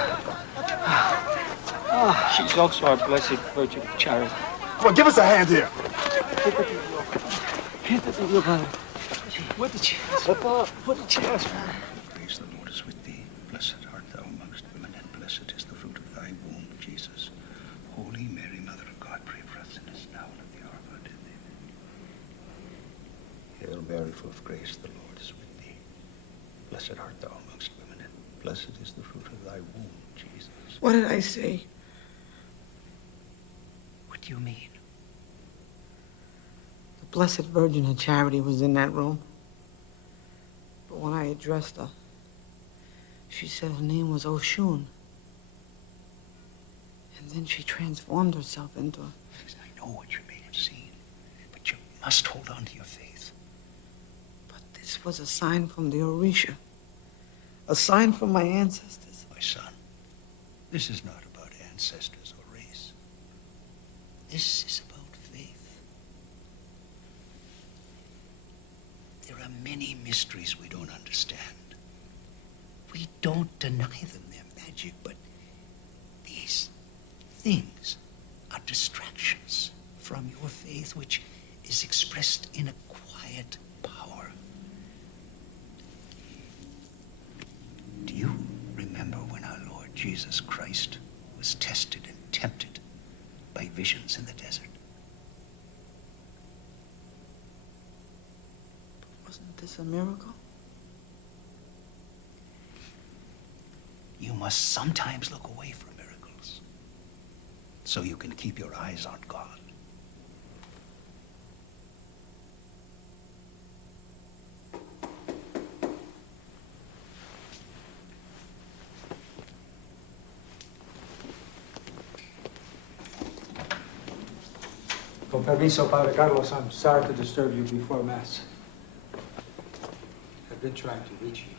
She's also our blessed Virgin of Charity. Well, give us a hand here. What the chairs? What the chairs, man? Praise the Lord is with thee. Blessed art thou amongst women, and blessed is the fruit of thy womb, Jesus. Holy Mary, Mother of God, pray for us sinners now and at the hour of our death. Amen. Hail Mary, full of grace, the Lord is with thee. Blessed art thou amongst women, and blessed is the fruit of thy womb, Jesus. What did I say? What do you mean? The Blessed Virgin of Charity was in that room. But when I addressed her, she said her name was Oshun. And then she transformed herself into a... I know what you may have seen, but you must hold on to your faith. But this was a sign from the Orisha. A sign from my ancestors. My son, this is not about ancestors or race. This is about faith. There are many mysteries we don't understand. We don't deny them their magic, but these things are distractions from your faith, which is expressed in a quiet power. Jesus Christ was tested and tempted by visions in the desert. Wasn't this a miracle? You must sometimes look away from miracles so you can keep your eyes on God. Con permiso, Padre Carlos, I'm sorry to disturb you before Mass. I've been trying to reach you.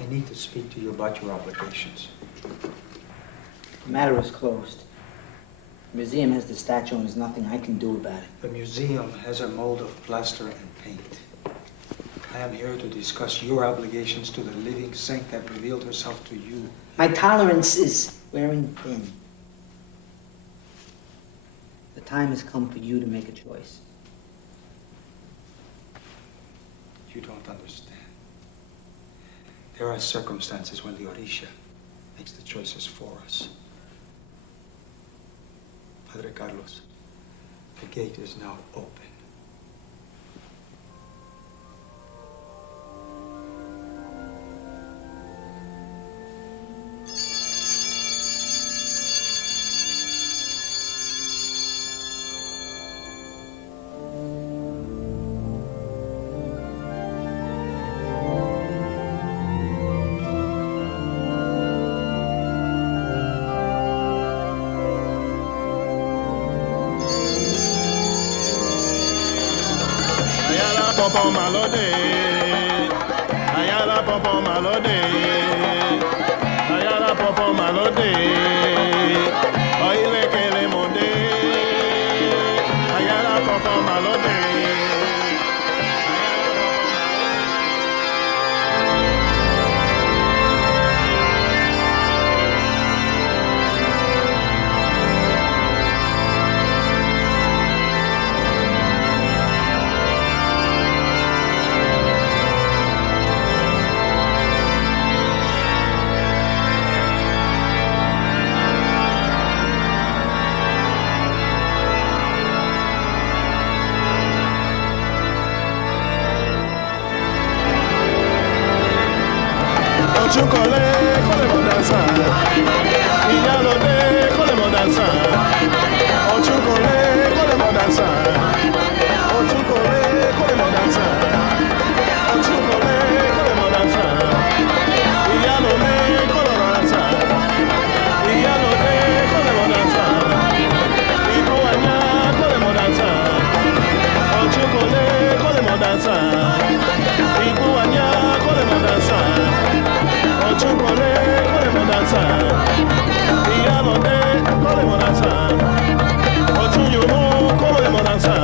I need to speak to you about your obligations. The matter is closed. The museum has the statue and there's nothing I can do about it. The museum has a mold of plaster and paint. I am here to discuss your obligations to the living saint that revealed herself to you. My tolerance is wearing thin. The time has come for you to make a choice. You don't understand. There are circumstances when the Orisha makes the choices for us. Padre Carlos, the gate is now open. Popo malode, ayala popo malode, ayala popo malode, oile kele monde, ayala popo malode. Ochukole, kole mo dansa. Iyalode, kole mo dansa. Ochukole, kole mo dansa. Ochukole, kole mo dansa. Ochukole, kole mo dansa. Iyalode, kole mo dansa. Iyalode, kole mo dansa. Ibuanya, kole mo dansa. Ochukole, kole mo dansa. Ibuanya, kole mo dansa. Ochukole, kole mo dansa. Iyalode, kole mo dansa. Ochunyumu, kole mo dansa.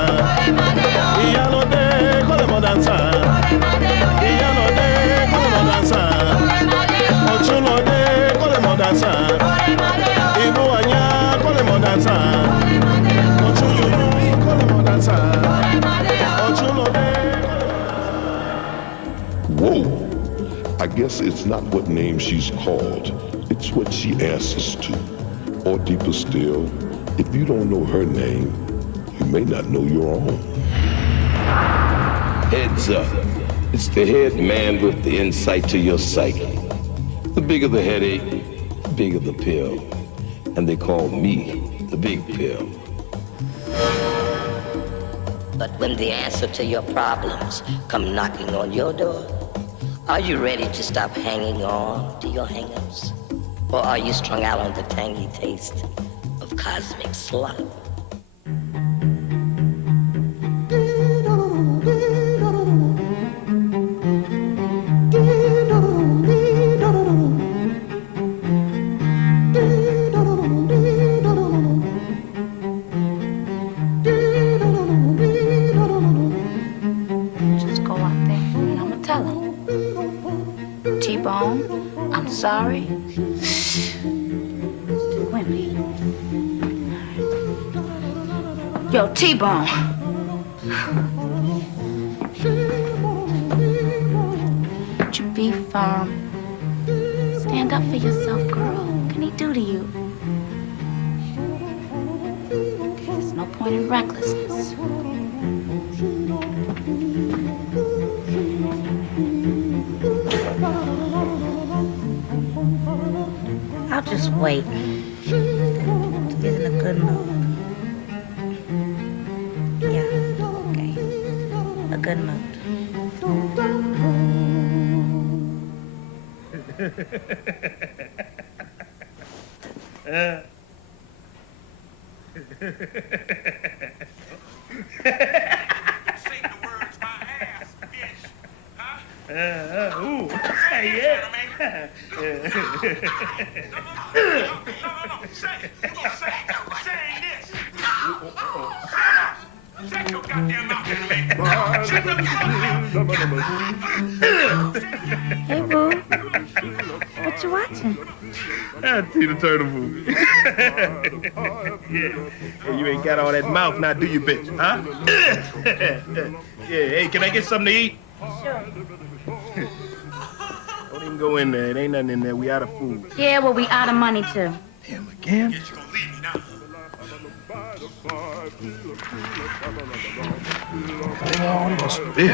Iyalode, kole mo dansa. Iyalode, kole mo dansa. Ochulode, kole mo dansa. Ibuanya, kole mo dansa. Ochunyumu, kole mo dansa. Ochulode, kole mo dansa. Whoa! I guess it's not what name she's called. It's what she answers to. Or deeper still, if you don't know her name, you may not know your own. Heads up. It's the head man with the insight to your psyche. The bigger the headache, the bigger the pill. And they call me the big pill. But when the answer to your problems come knocking on your door, are you ready to stop hanging on to your hang-ups? Or are you strung out on the tangy taste of cosmic slop? Just go out there and I'ma tell him. T-Bone, I'm sorry. Wimpy. Yo, T-Bone. Would you be firm? Stand stand up for yourself, girl. What can he do to you? There's no point in recklessness. I'll just wait. He's in a good mood. Yeah, okay. A good mood. Ooh, yeah. Shut your goddamn mouth, man. Hey, boo. What you watching? Tina Turner movie. Yeah. Hey, you ain't got all that mouth now, do you, bitch? Huh? Yeah. Hey, can I get something to eat? Sure. Don't even go in there. It ain't nothing in there. We out of food. Yeah, well, we out of money, too. Damn, again? Oh, must be.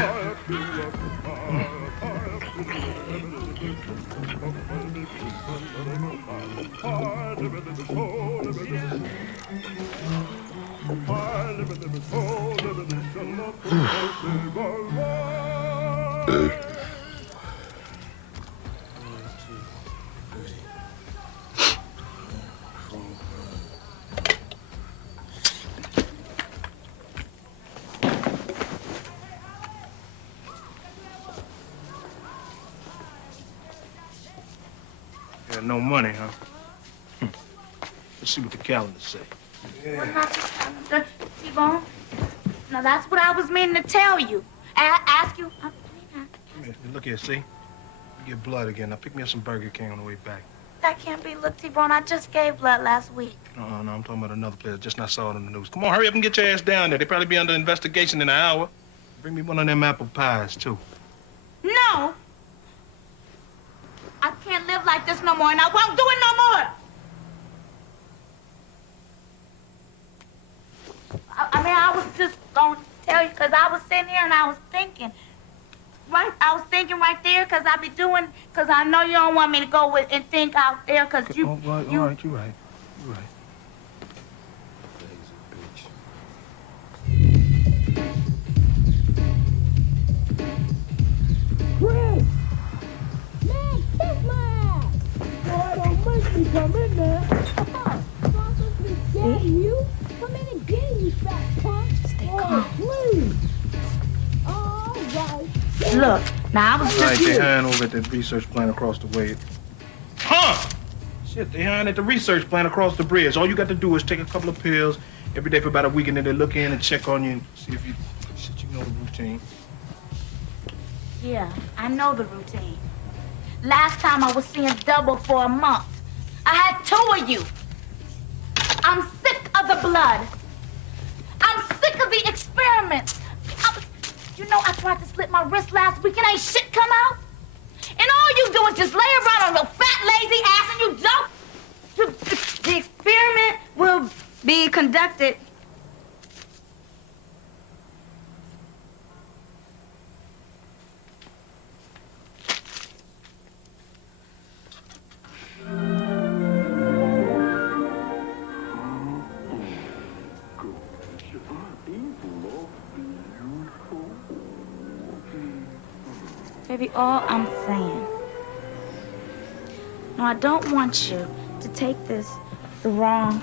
Yeah, no money, huh? Let's see what the calendar say. What about the calendar, T-Bone? Now, that's what I was meaning to tell you. Ask you. Look here, see? You get blood again. Now pick me up some Burger King on the way back. That can't be. Look, T-Bone, I just gave blood last week. No, I'm talking about another place. Just not saw it on the news. Come on, hurry up and get your ass down there. They probably be under investigation in an hour. Bring me one of them apple pies, too. No. I can't live like this no more, and I won't do it no more. I was just going to tell you, because I was sitting here and I was thinking. Right, I was thinking right there, because I be doing, because I know you don't want me to go with and think out there, because you... All right, you're right. You're right. Chris! Man, kiss my ass! Boy, don't make me come in there. Sausage is getting you? Come in and get you, fat punk. Stay calm. Please. All right. Look, now I was All right, just... they hiring over at the research plant across the way. Huh? Shit, they hiring at the research plant across the bridge. All you got to do is take a couple of pills every day for about a week, and then they look in and check on you and see if you... Shit, you know the routine. Yeah, I know the routine. Last time I was seeing double for a month. I had 2 of you. I'm sick of the blood. I'm sick of the experiments. You know, I tried to slit my wrist last week and ain't shit come out. And all you do is just lay around on your fat, lazy ass and you don't. The experiment will be conducted. Baby, all I'm saying. No, I don't want you to take this the wrong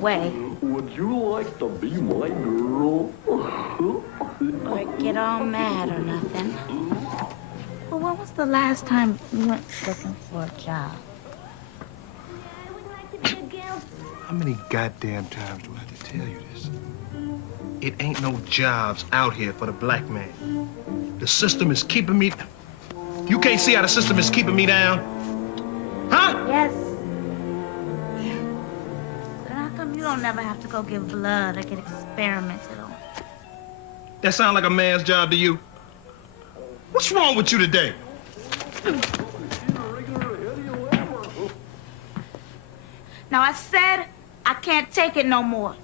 way. Would you like to be my girl? Or get all mad or nothing. Well, when was the last time you went looking for a job? How many goddamn times do I have to tell you this? It ain't no jobs out here for the black man. The system is keeping me... You can't see how the system is keeping me down? Huh? Yes. But how come you don't never have to go give blood or get experimented on? That sound like a man's job to you? What's wrong with you today? Now, I said I can't take it no more.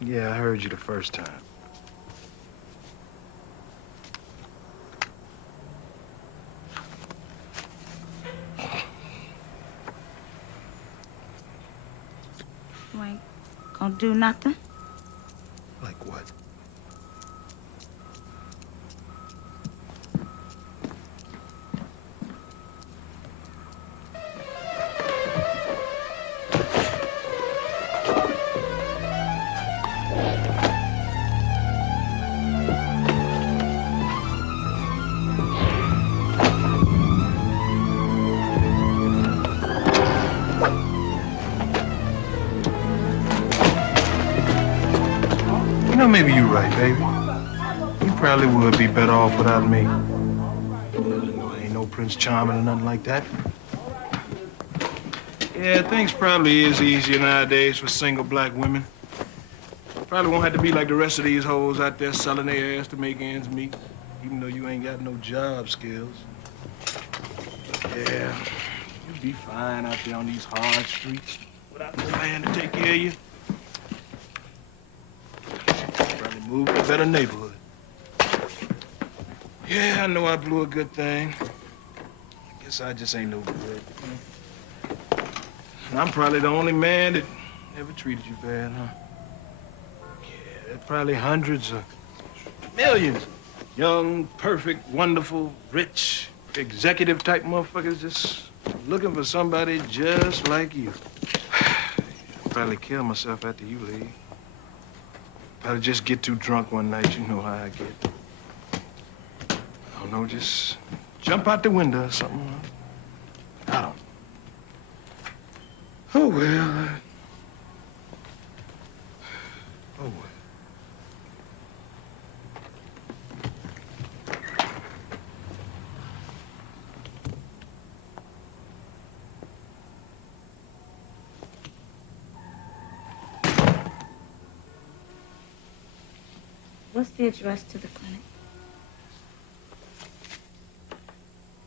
Yeah, I heard you the first time. You ain't gonna do nothing? Like what? You know, maybe you're right, baby. You probably would be better off without me. I ain't no Prince Charming or nothing like that. Yeah, things probably is easier nowadays for single black women. Probably won't have to be like the rest of these hoes out there selling their ass to make ends meet, even though you ain't got no job skills. Yeah, you'd be fine out there on these hard streets without no man to take care of you. Probably move to a better neighborhood. Yeah, I know I blew a good thing. I guess I just ain't no good. And I'm probably the only man that ever treated you bad, huh? Yeah, there's probably hundreds of millions. Young, perfect, wonderful, rich, executive type motherfuckers just looking for somebody just like you. I'd probably kill myself after you leave. Probably just get too drunk one night, you know how I get. I don't know, just jump out the window or something. I don't know. Oh, well. Oh, well. What's the address to the clinic?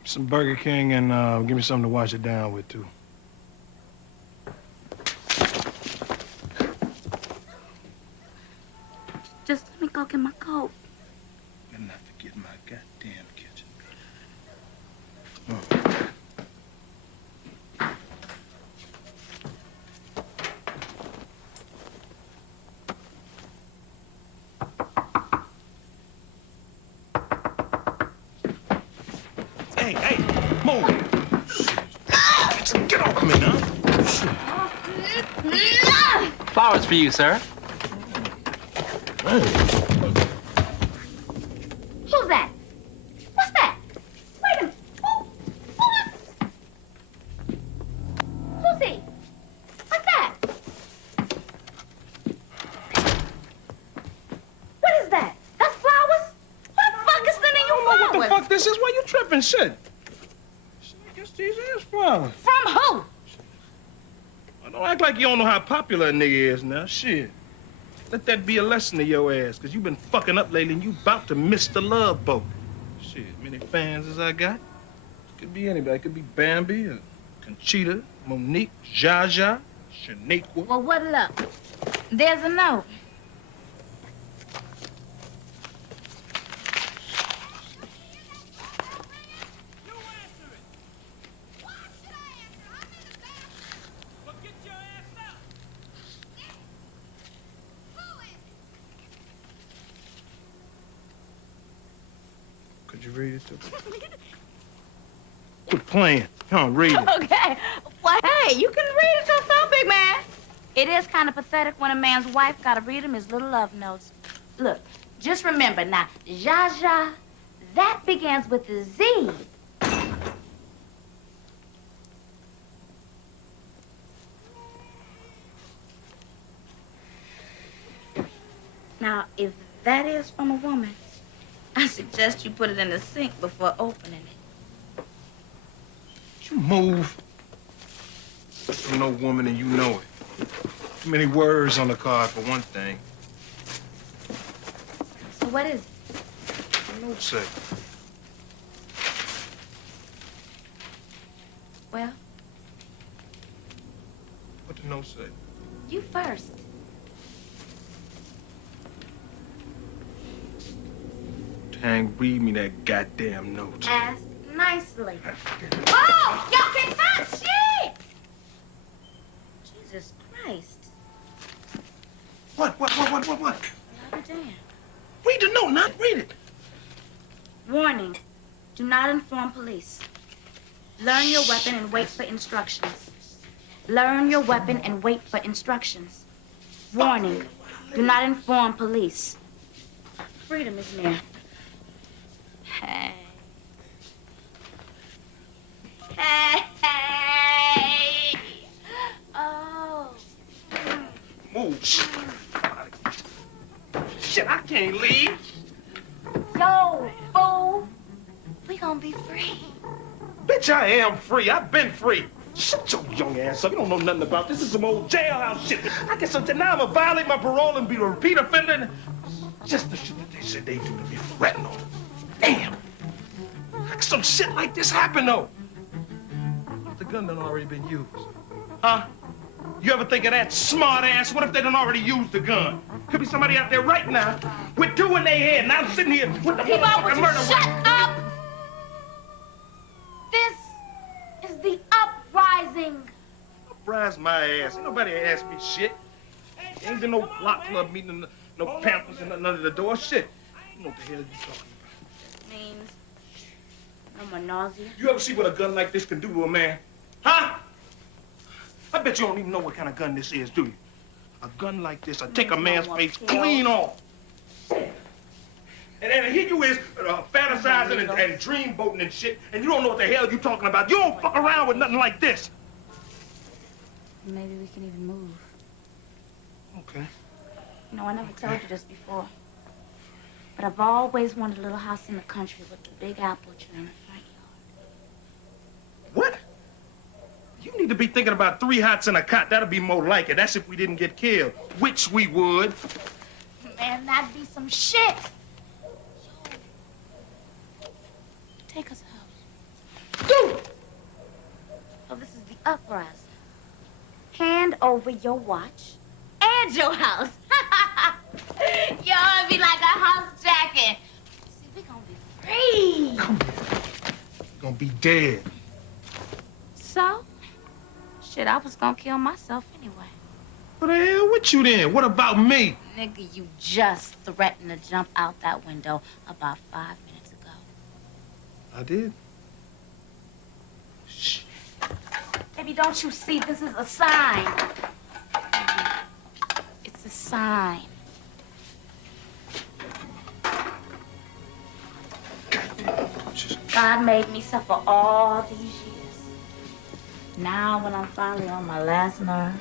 Some Burger King and give me something to wash it down with, too. Just let me go get my coat. Better not forget my goddamn kitchen. Hey, hey, move. Shit. Get off me now. Shit. Flowers for you, sir. Hey. Who's that? What's that? Wait a minute. Who's he? What's that? What is that? That's flowers? What the fuck is sending you flowers? What the fuck this is? Why you tripping, shit? I guess these is flowers. From who? Well, don't act like you don't know how popular a nigga is now. Shit. Let that be a lesson to your ass, because you've been fucking up lately and you about to miss the love boat. Shit, many fans as I got. Could be anybody. It could be Bambi or Conchita, Monique, Jaja, Shaniqua. Well, what luck? There's a note. Could you read it to me? Quit playing. Come on, read it. Okay. Well, hey, you can read it yourself, big man. It is kind of pathetic when a man's wife gotta read him his little love notes. Look, just remember now, Jaja, that begins with a Z. Now, if that is from a woman, I suggest you put it in the sink before opening it. You move. From no woman and you know it. Too many words on the card for one thing. So what is it? The note say. Well? What the note say? You first. Tang, read me that goddamn note. Ask nicely. Oh, y'all can touch shit! Jesus Christ. What? I'll be damned. Read the note, not read it. Warning. Do not inform police. Learn your weapon and wait for instructions. Learn your weapon and wait for instructions. Warning. Do not inform police. Freedom is near. Hey. Hey. Oh. Move. Shit, I can't leave. Yo, fool. We gonna be free. Bitch, I am free. I've been free. Shut your young ass up. You don't know nothing about this. This is some old jailhouse shit. I guess now I'm gonna violate my parole and be a repeat offender. Just the shit that they said they do to me for retinol. Damn. How can some shit like this happen, though? What if the gun done already been used? Huh? You ever think of that, smart ass? What if they done already used the gun? Could be somebody out there right now with two in their head, and I'm sitting here with the motherfucking murder Shut weapon. up! This is the uprising. Surprise my ass. Ain't nobody asked me shit. Ain't been no block club meeting, no pamphlets and nothing under the door. Shit. You know what the hell you talking about. Means no more nausea. You ever see what a gun like this can do to a man? Huh? I bet you don't even know what kind of gun this is, do you? A gun like this will take a man's face clean off. And here you is fantasizing and dreamboating and shit, and you don't know what the hell you talking about. You don't fuck around with nothing like this. Maybe we can even move. Okay. You know, I never told you this before, but I've always wanted a little house in the country with a big apple tree in the front yard. What? You need to be thinking about 3 hots and a cot. That'll be more like it. That's if we didn't get killed, which we would. Man, that'd be some shit. Take us out. Dude! Oh, this is the uprising. Hand over your watch and your house. Yo, it'd be like a house jacket. See, we gonna be free. You're gonna be dead. So? Shit, I was gonna kill myself anyway. What the hell with you then? What about me? Nigga, you just threatened to jump out that window about 5 minutes ago. I did. Baby, don't you see? This is a sign. It's a sign. God made me suffer all these years. Now, when I'm finally on my last nerve,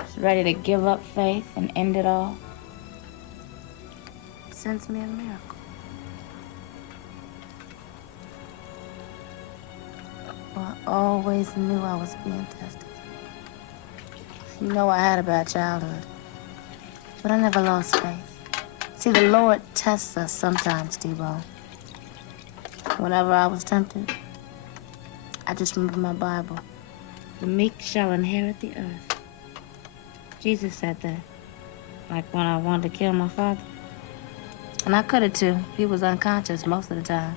just ready to give up faith and end it all, He sends me a miracle. Well, I always knew I was being tested. You know I had a bad childhood, but I never lost faith. See, the Lord tests us sometimes, T-Bone. Whenever I was tempted, I just remember my Bible. The meek shall inherit the earth. Jesus said that, like when I wanted to kill my father. And I could have too. He was unconscious most of the time.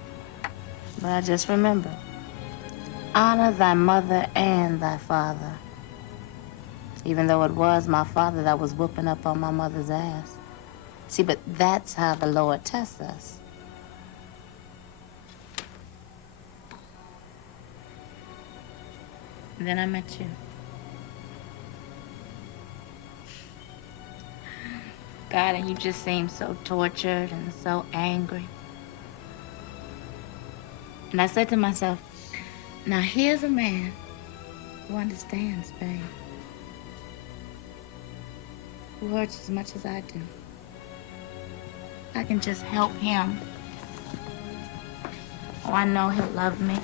But I just remembered. Honor thy mother and thy father. Even though it was my father that was whooping up on my mother's ass. See, but that's how the Lord tests us. And then I met you. God, and you just seemed so tortured and so angry. And I said to myself, now here's a man who understands pain, who hurts as much as I do. I can just help him. Oh, I know he'll love me.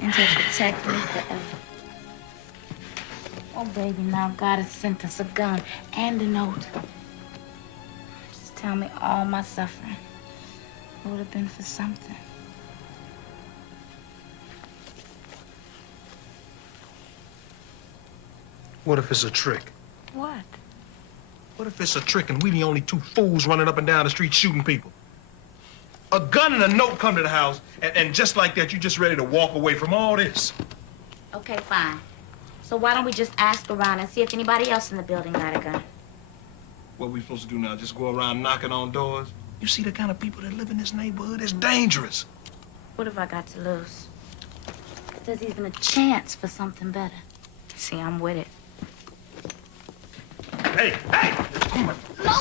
And he'll protect me forever. Oh, baby, now God has sent us a gun and a note. Just tell me all my suffering would have been for something. What if it's a trick? What? What if it's a trick and we the only two fools running up and down the street shooting people? A gun and a note come to the house, and just like that, you just ready to walk away from all this. Okay, fine. So why don't we just ask around and see if anybody else in the building got a gun? What we supposed to do now, just go around knocking on doors? You see the kind of people that live in this neighborhood? It's dangerous. What have I got to lose? If there's even a chance for something better. See, I'm with it. Hey, hey! No!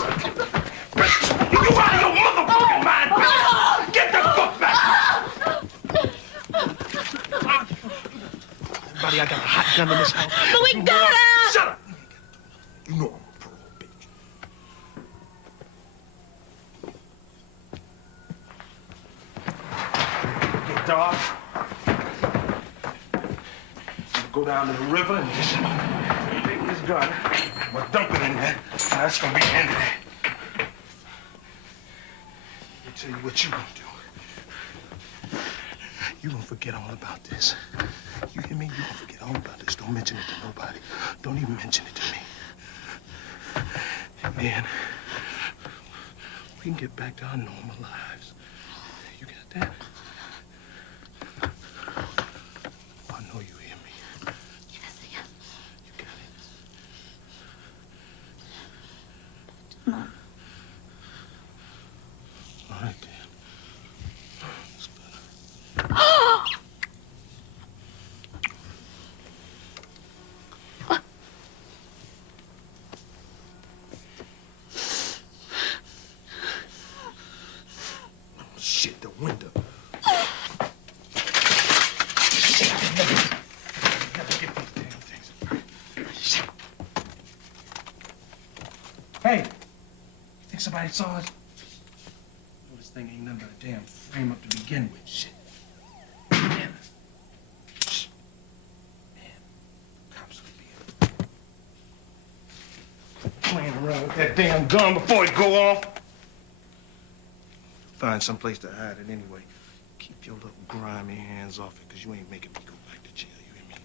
You out of your motherfucking mind, bitch! Get the fuck back! Everybody, I got a hot gun in this house. But we got her! Shut up! You know I'm a pro, bitch. Get dark. Go down to the river and just take this gun. I'm gonna dump it in there. That's gonna be the end of that. Let me tell you what you gonna do. You gonna forget all about this. You hear me? You gonna forget all about this. Don't mention it to nobody. Don't even mention it to me. And then we can get back to our normal lives. You got that? I know you hear me. Yes, I am. You got it. No. All right, then. It's better. Shit, the window. Shit, I never get these damn things. Shit. Hey, you think somebody saw us? No, this thing ain't nothing but a damn frame up to begin with. Shit. Man. Shh. Man. Cops will be playing around with that damn gun before it go off. Find someplace to hide it anyway. Keep your little grimy hands off it, because you ain't making me go back to jail, you hear me?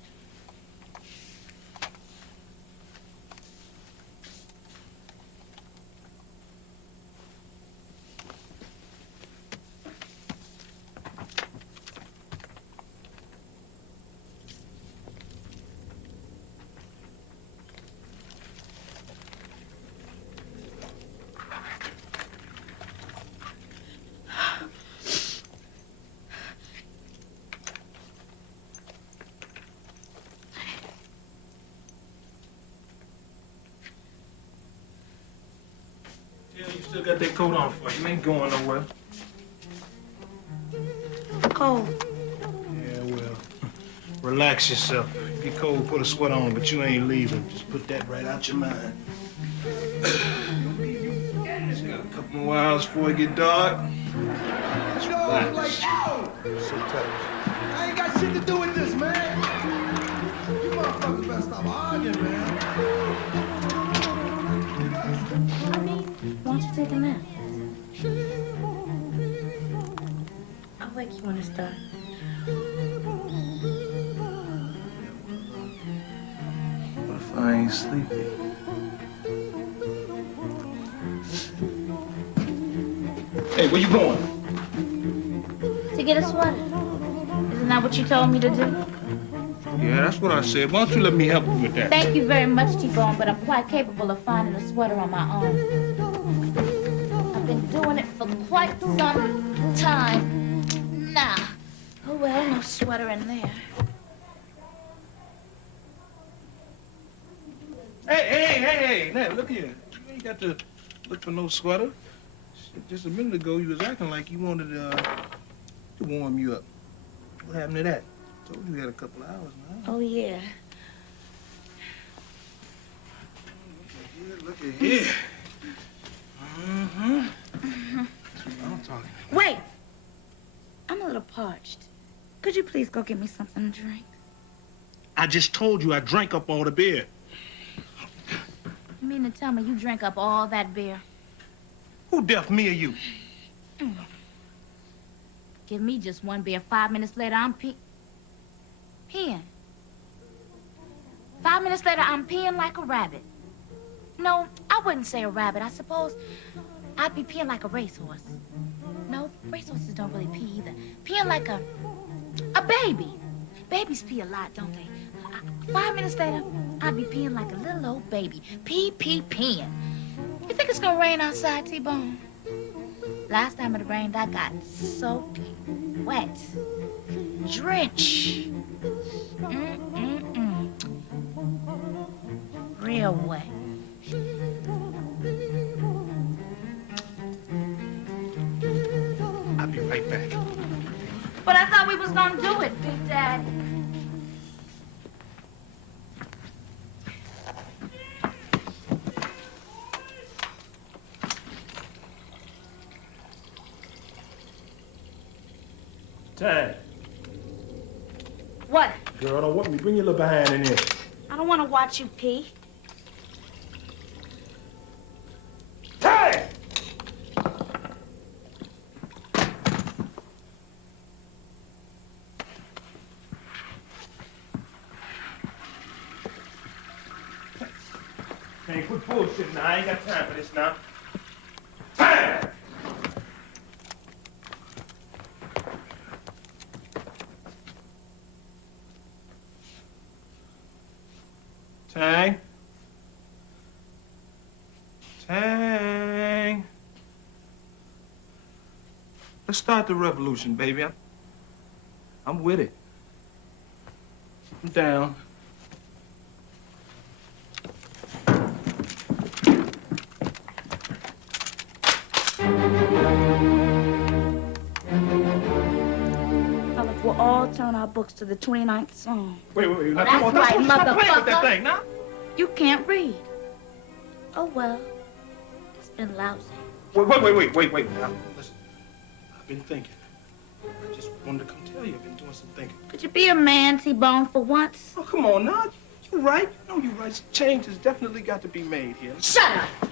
Yeah, you still got that coat on for you. You ain't going nowhere. Cold. Yeah, well, relax yourself. If you're cold, put a sweat on, but you ain't leaving. Just put that right out your mind. Just got a couple more hours before it get dark. Yo, I'm like, yo! So tight. I ain't got shit to do with this, man. You motherfuckers better stop arguing, man. I mean, why don't you take a nap? I'll wake you when it's dark. What if I ain't sleepy? Hey, where you going? To get a sweater. Isn't that what you told me to do? Yeah, that's what I said. Why don't you let me help you with that? Thank you very much, T-Bone, but I'm quite capable of finding a sweater on my own. I've been doing it for quite some time. Nah. Oh, well, no sweater in there. Hey, now, look here. You ain't got to look for no sweater. Shit, just a minute ago, you was acting like you wanted to warm you up. What happened to that? Told you had a couple of hours now. Oh, yeah. Look at here. Mm-hmm. That's what I'm talking about. Wait! I'm a little parched. Could you please go get me something to drink? I just told you I drank up all the beer. You mean to tell me you drank up all that beer? Who deaf, me or you? Give me just one beer. 5 minutes later, I'm peeing. 5 5 minutes later, I'm peeing like a rabbit. No, I wouldn't say a rabbit. I suppose I'd be peeing like a racehorse. No, racehorses don't really pee either. Peeing like a baby. Babies pee a lot, don't they? 5 minutes later, I'd be peeing like a little old baby. Peeing. You think it's gonna rain outside, T-Bone? Last time it rained, I got soaking wet. Drenched. Real wet. I'll be right back. But I thought we was gonna do it, Big Daddy. Time. What? Girl, don't want me. Bring your little behind in here. I don't want to watch you pee. Time! Hey, quit bullshit now. I ain't got time for this now. Time! Tang. Tang. Let's start the revolution, baby. I'm with it. I'm down. Now, look, we'll all turn our books to the 29th Psalm. Wait. Now, That's come on. right, Stop playing with that motherfucker. thing, now. You can't read. Oh, well. It's been lousy. Wait. Now, listen. I've been thinking. I just wanted to come tell you I've been doing some thinking. Could you be a man, T-Bone, for once? Oh, come on now. You're right. No, you're right. Change has definitely got to be made here. Shut up!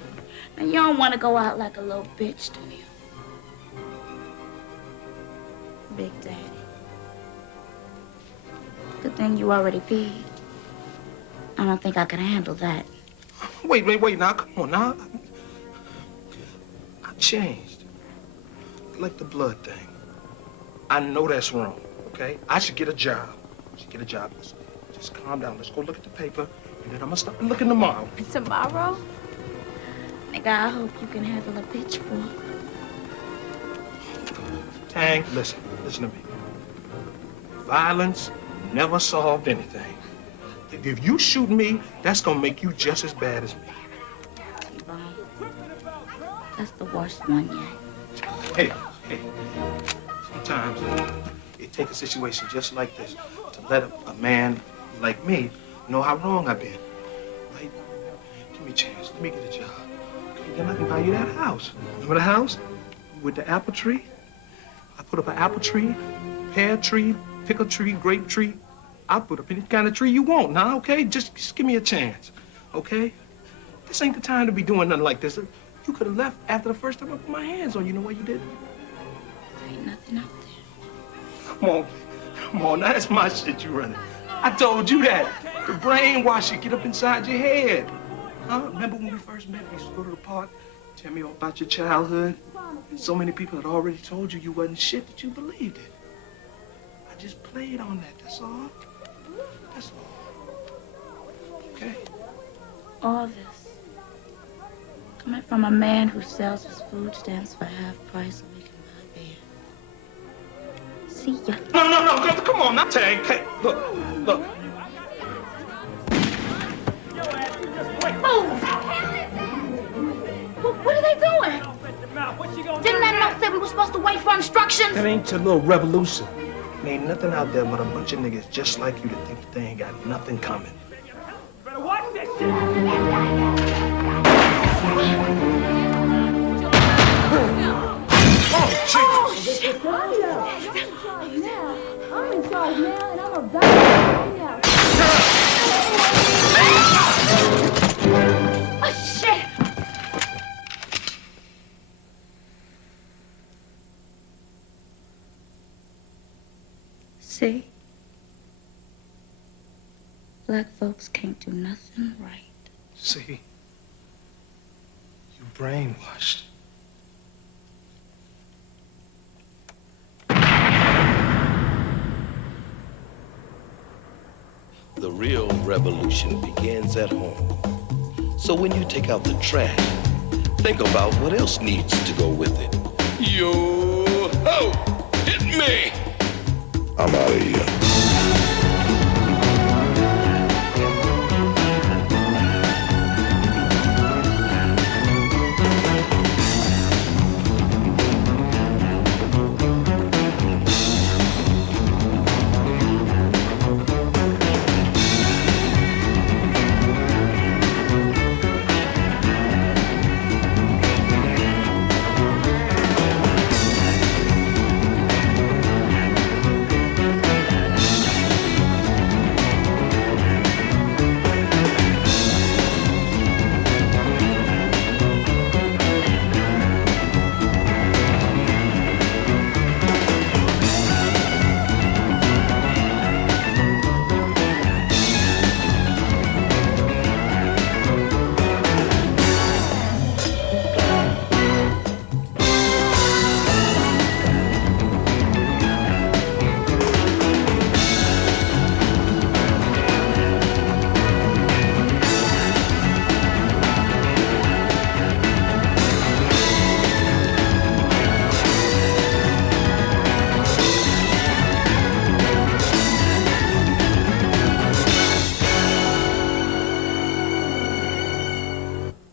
Now, you don't want to go out like a little bitch, do you? Big Daddy. Good thing you already peed. I don't think I can handle that. Wait. Now, come on now. I changed. Like the blood thing. I know that's wrong, okay? I should get a job. Listen, just calm down. Let's go look at the paper, and then I'm gonna stop and look in tomorrow. Tomorrow? Nigga, I hope you can handle a pitchfork. Tang, listen to me. Violence never solved anything. If you shoot me, that's gonna make you just as bad as me. T-Bone. That's the worst one yet. Hey. Sometimes it takes a situation just like this to let a man like me know how wrong I've been. Right? Give me a chance. Let me get a job. Then I can buy you that house. Remember the house? With the apple tree? I put up an apple tree, pear tree, pickle tree, grape tree. I'll put up any kind of tree you want now, okay? Just give me a chance, okay? This ain't the time to be doing nothing like this. You could have left after the first time I put my hands on you. You know why you didn't? There ain't nothing out there. Come on, now that's my shit you running. I told you that. The brainwash you get up inside your head. Huh? Remember when we first met, we used to go to the park, tell me all about your childhood? So many people had already told you wasn't shit that you believed it. I just played on that, that's all. That's all. Okay? All this coming from a man who sells his food stamps for half price so he can buy beer. See ya. No, come on, now, Tang. Hey, look. Move! What are they doing? Didn't that note say we were supposed to wait for instructions? That ain't your little revolution. There ain't nothing out there but a bunch of niggas just like you that think that they ain't got nothing coming. Better watch this shit. Oh, Jesus. I'm in charge now, and I'm about to now. Oh, shit! See? Black folks can't do nothing right. See? You brainwashed. The real revolution begins at home. So when you take out the trash, think about what else needs to go with it. Yo-ho! Hit me! I'm out of here.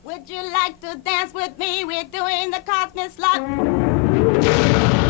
Would you like to dance with me? We're doing the Cosmic Slop.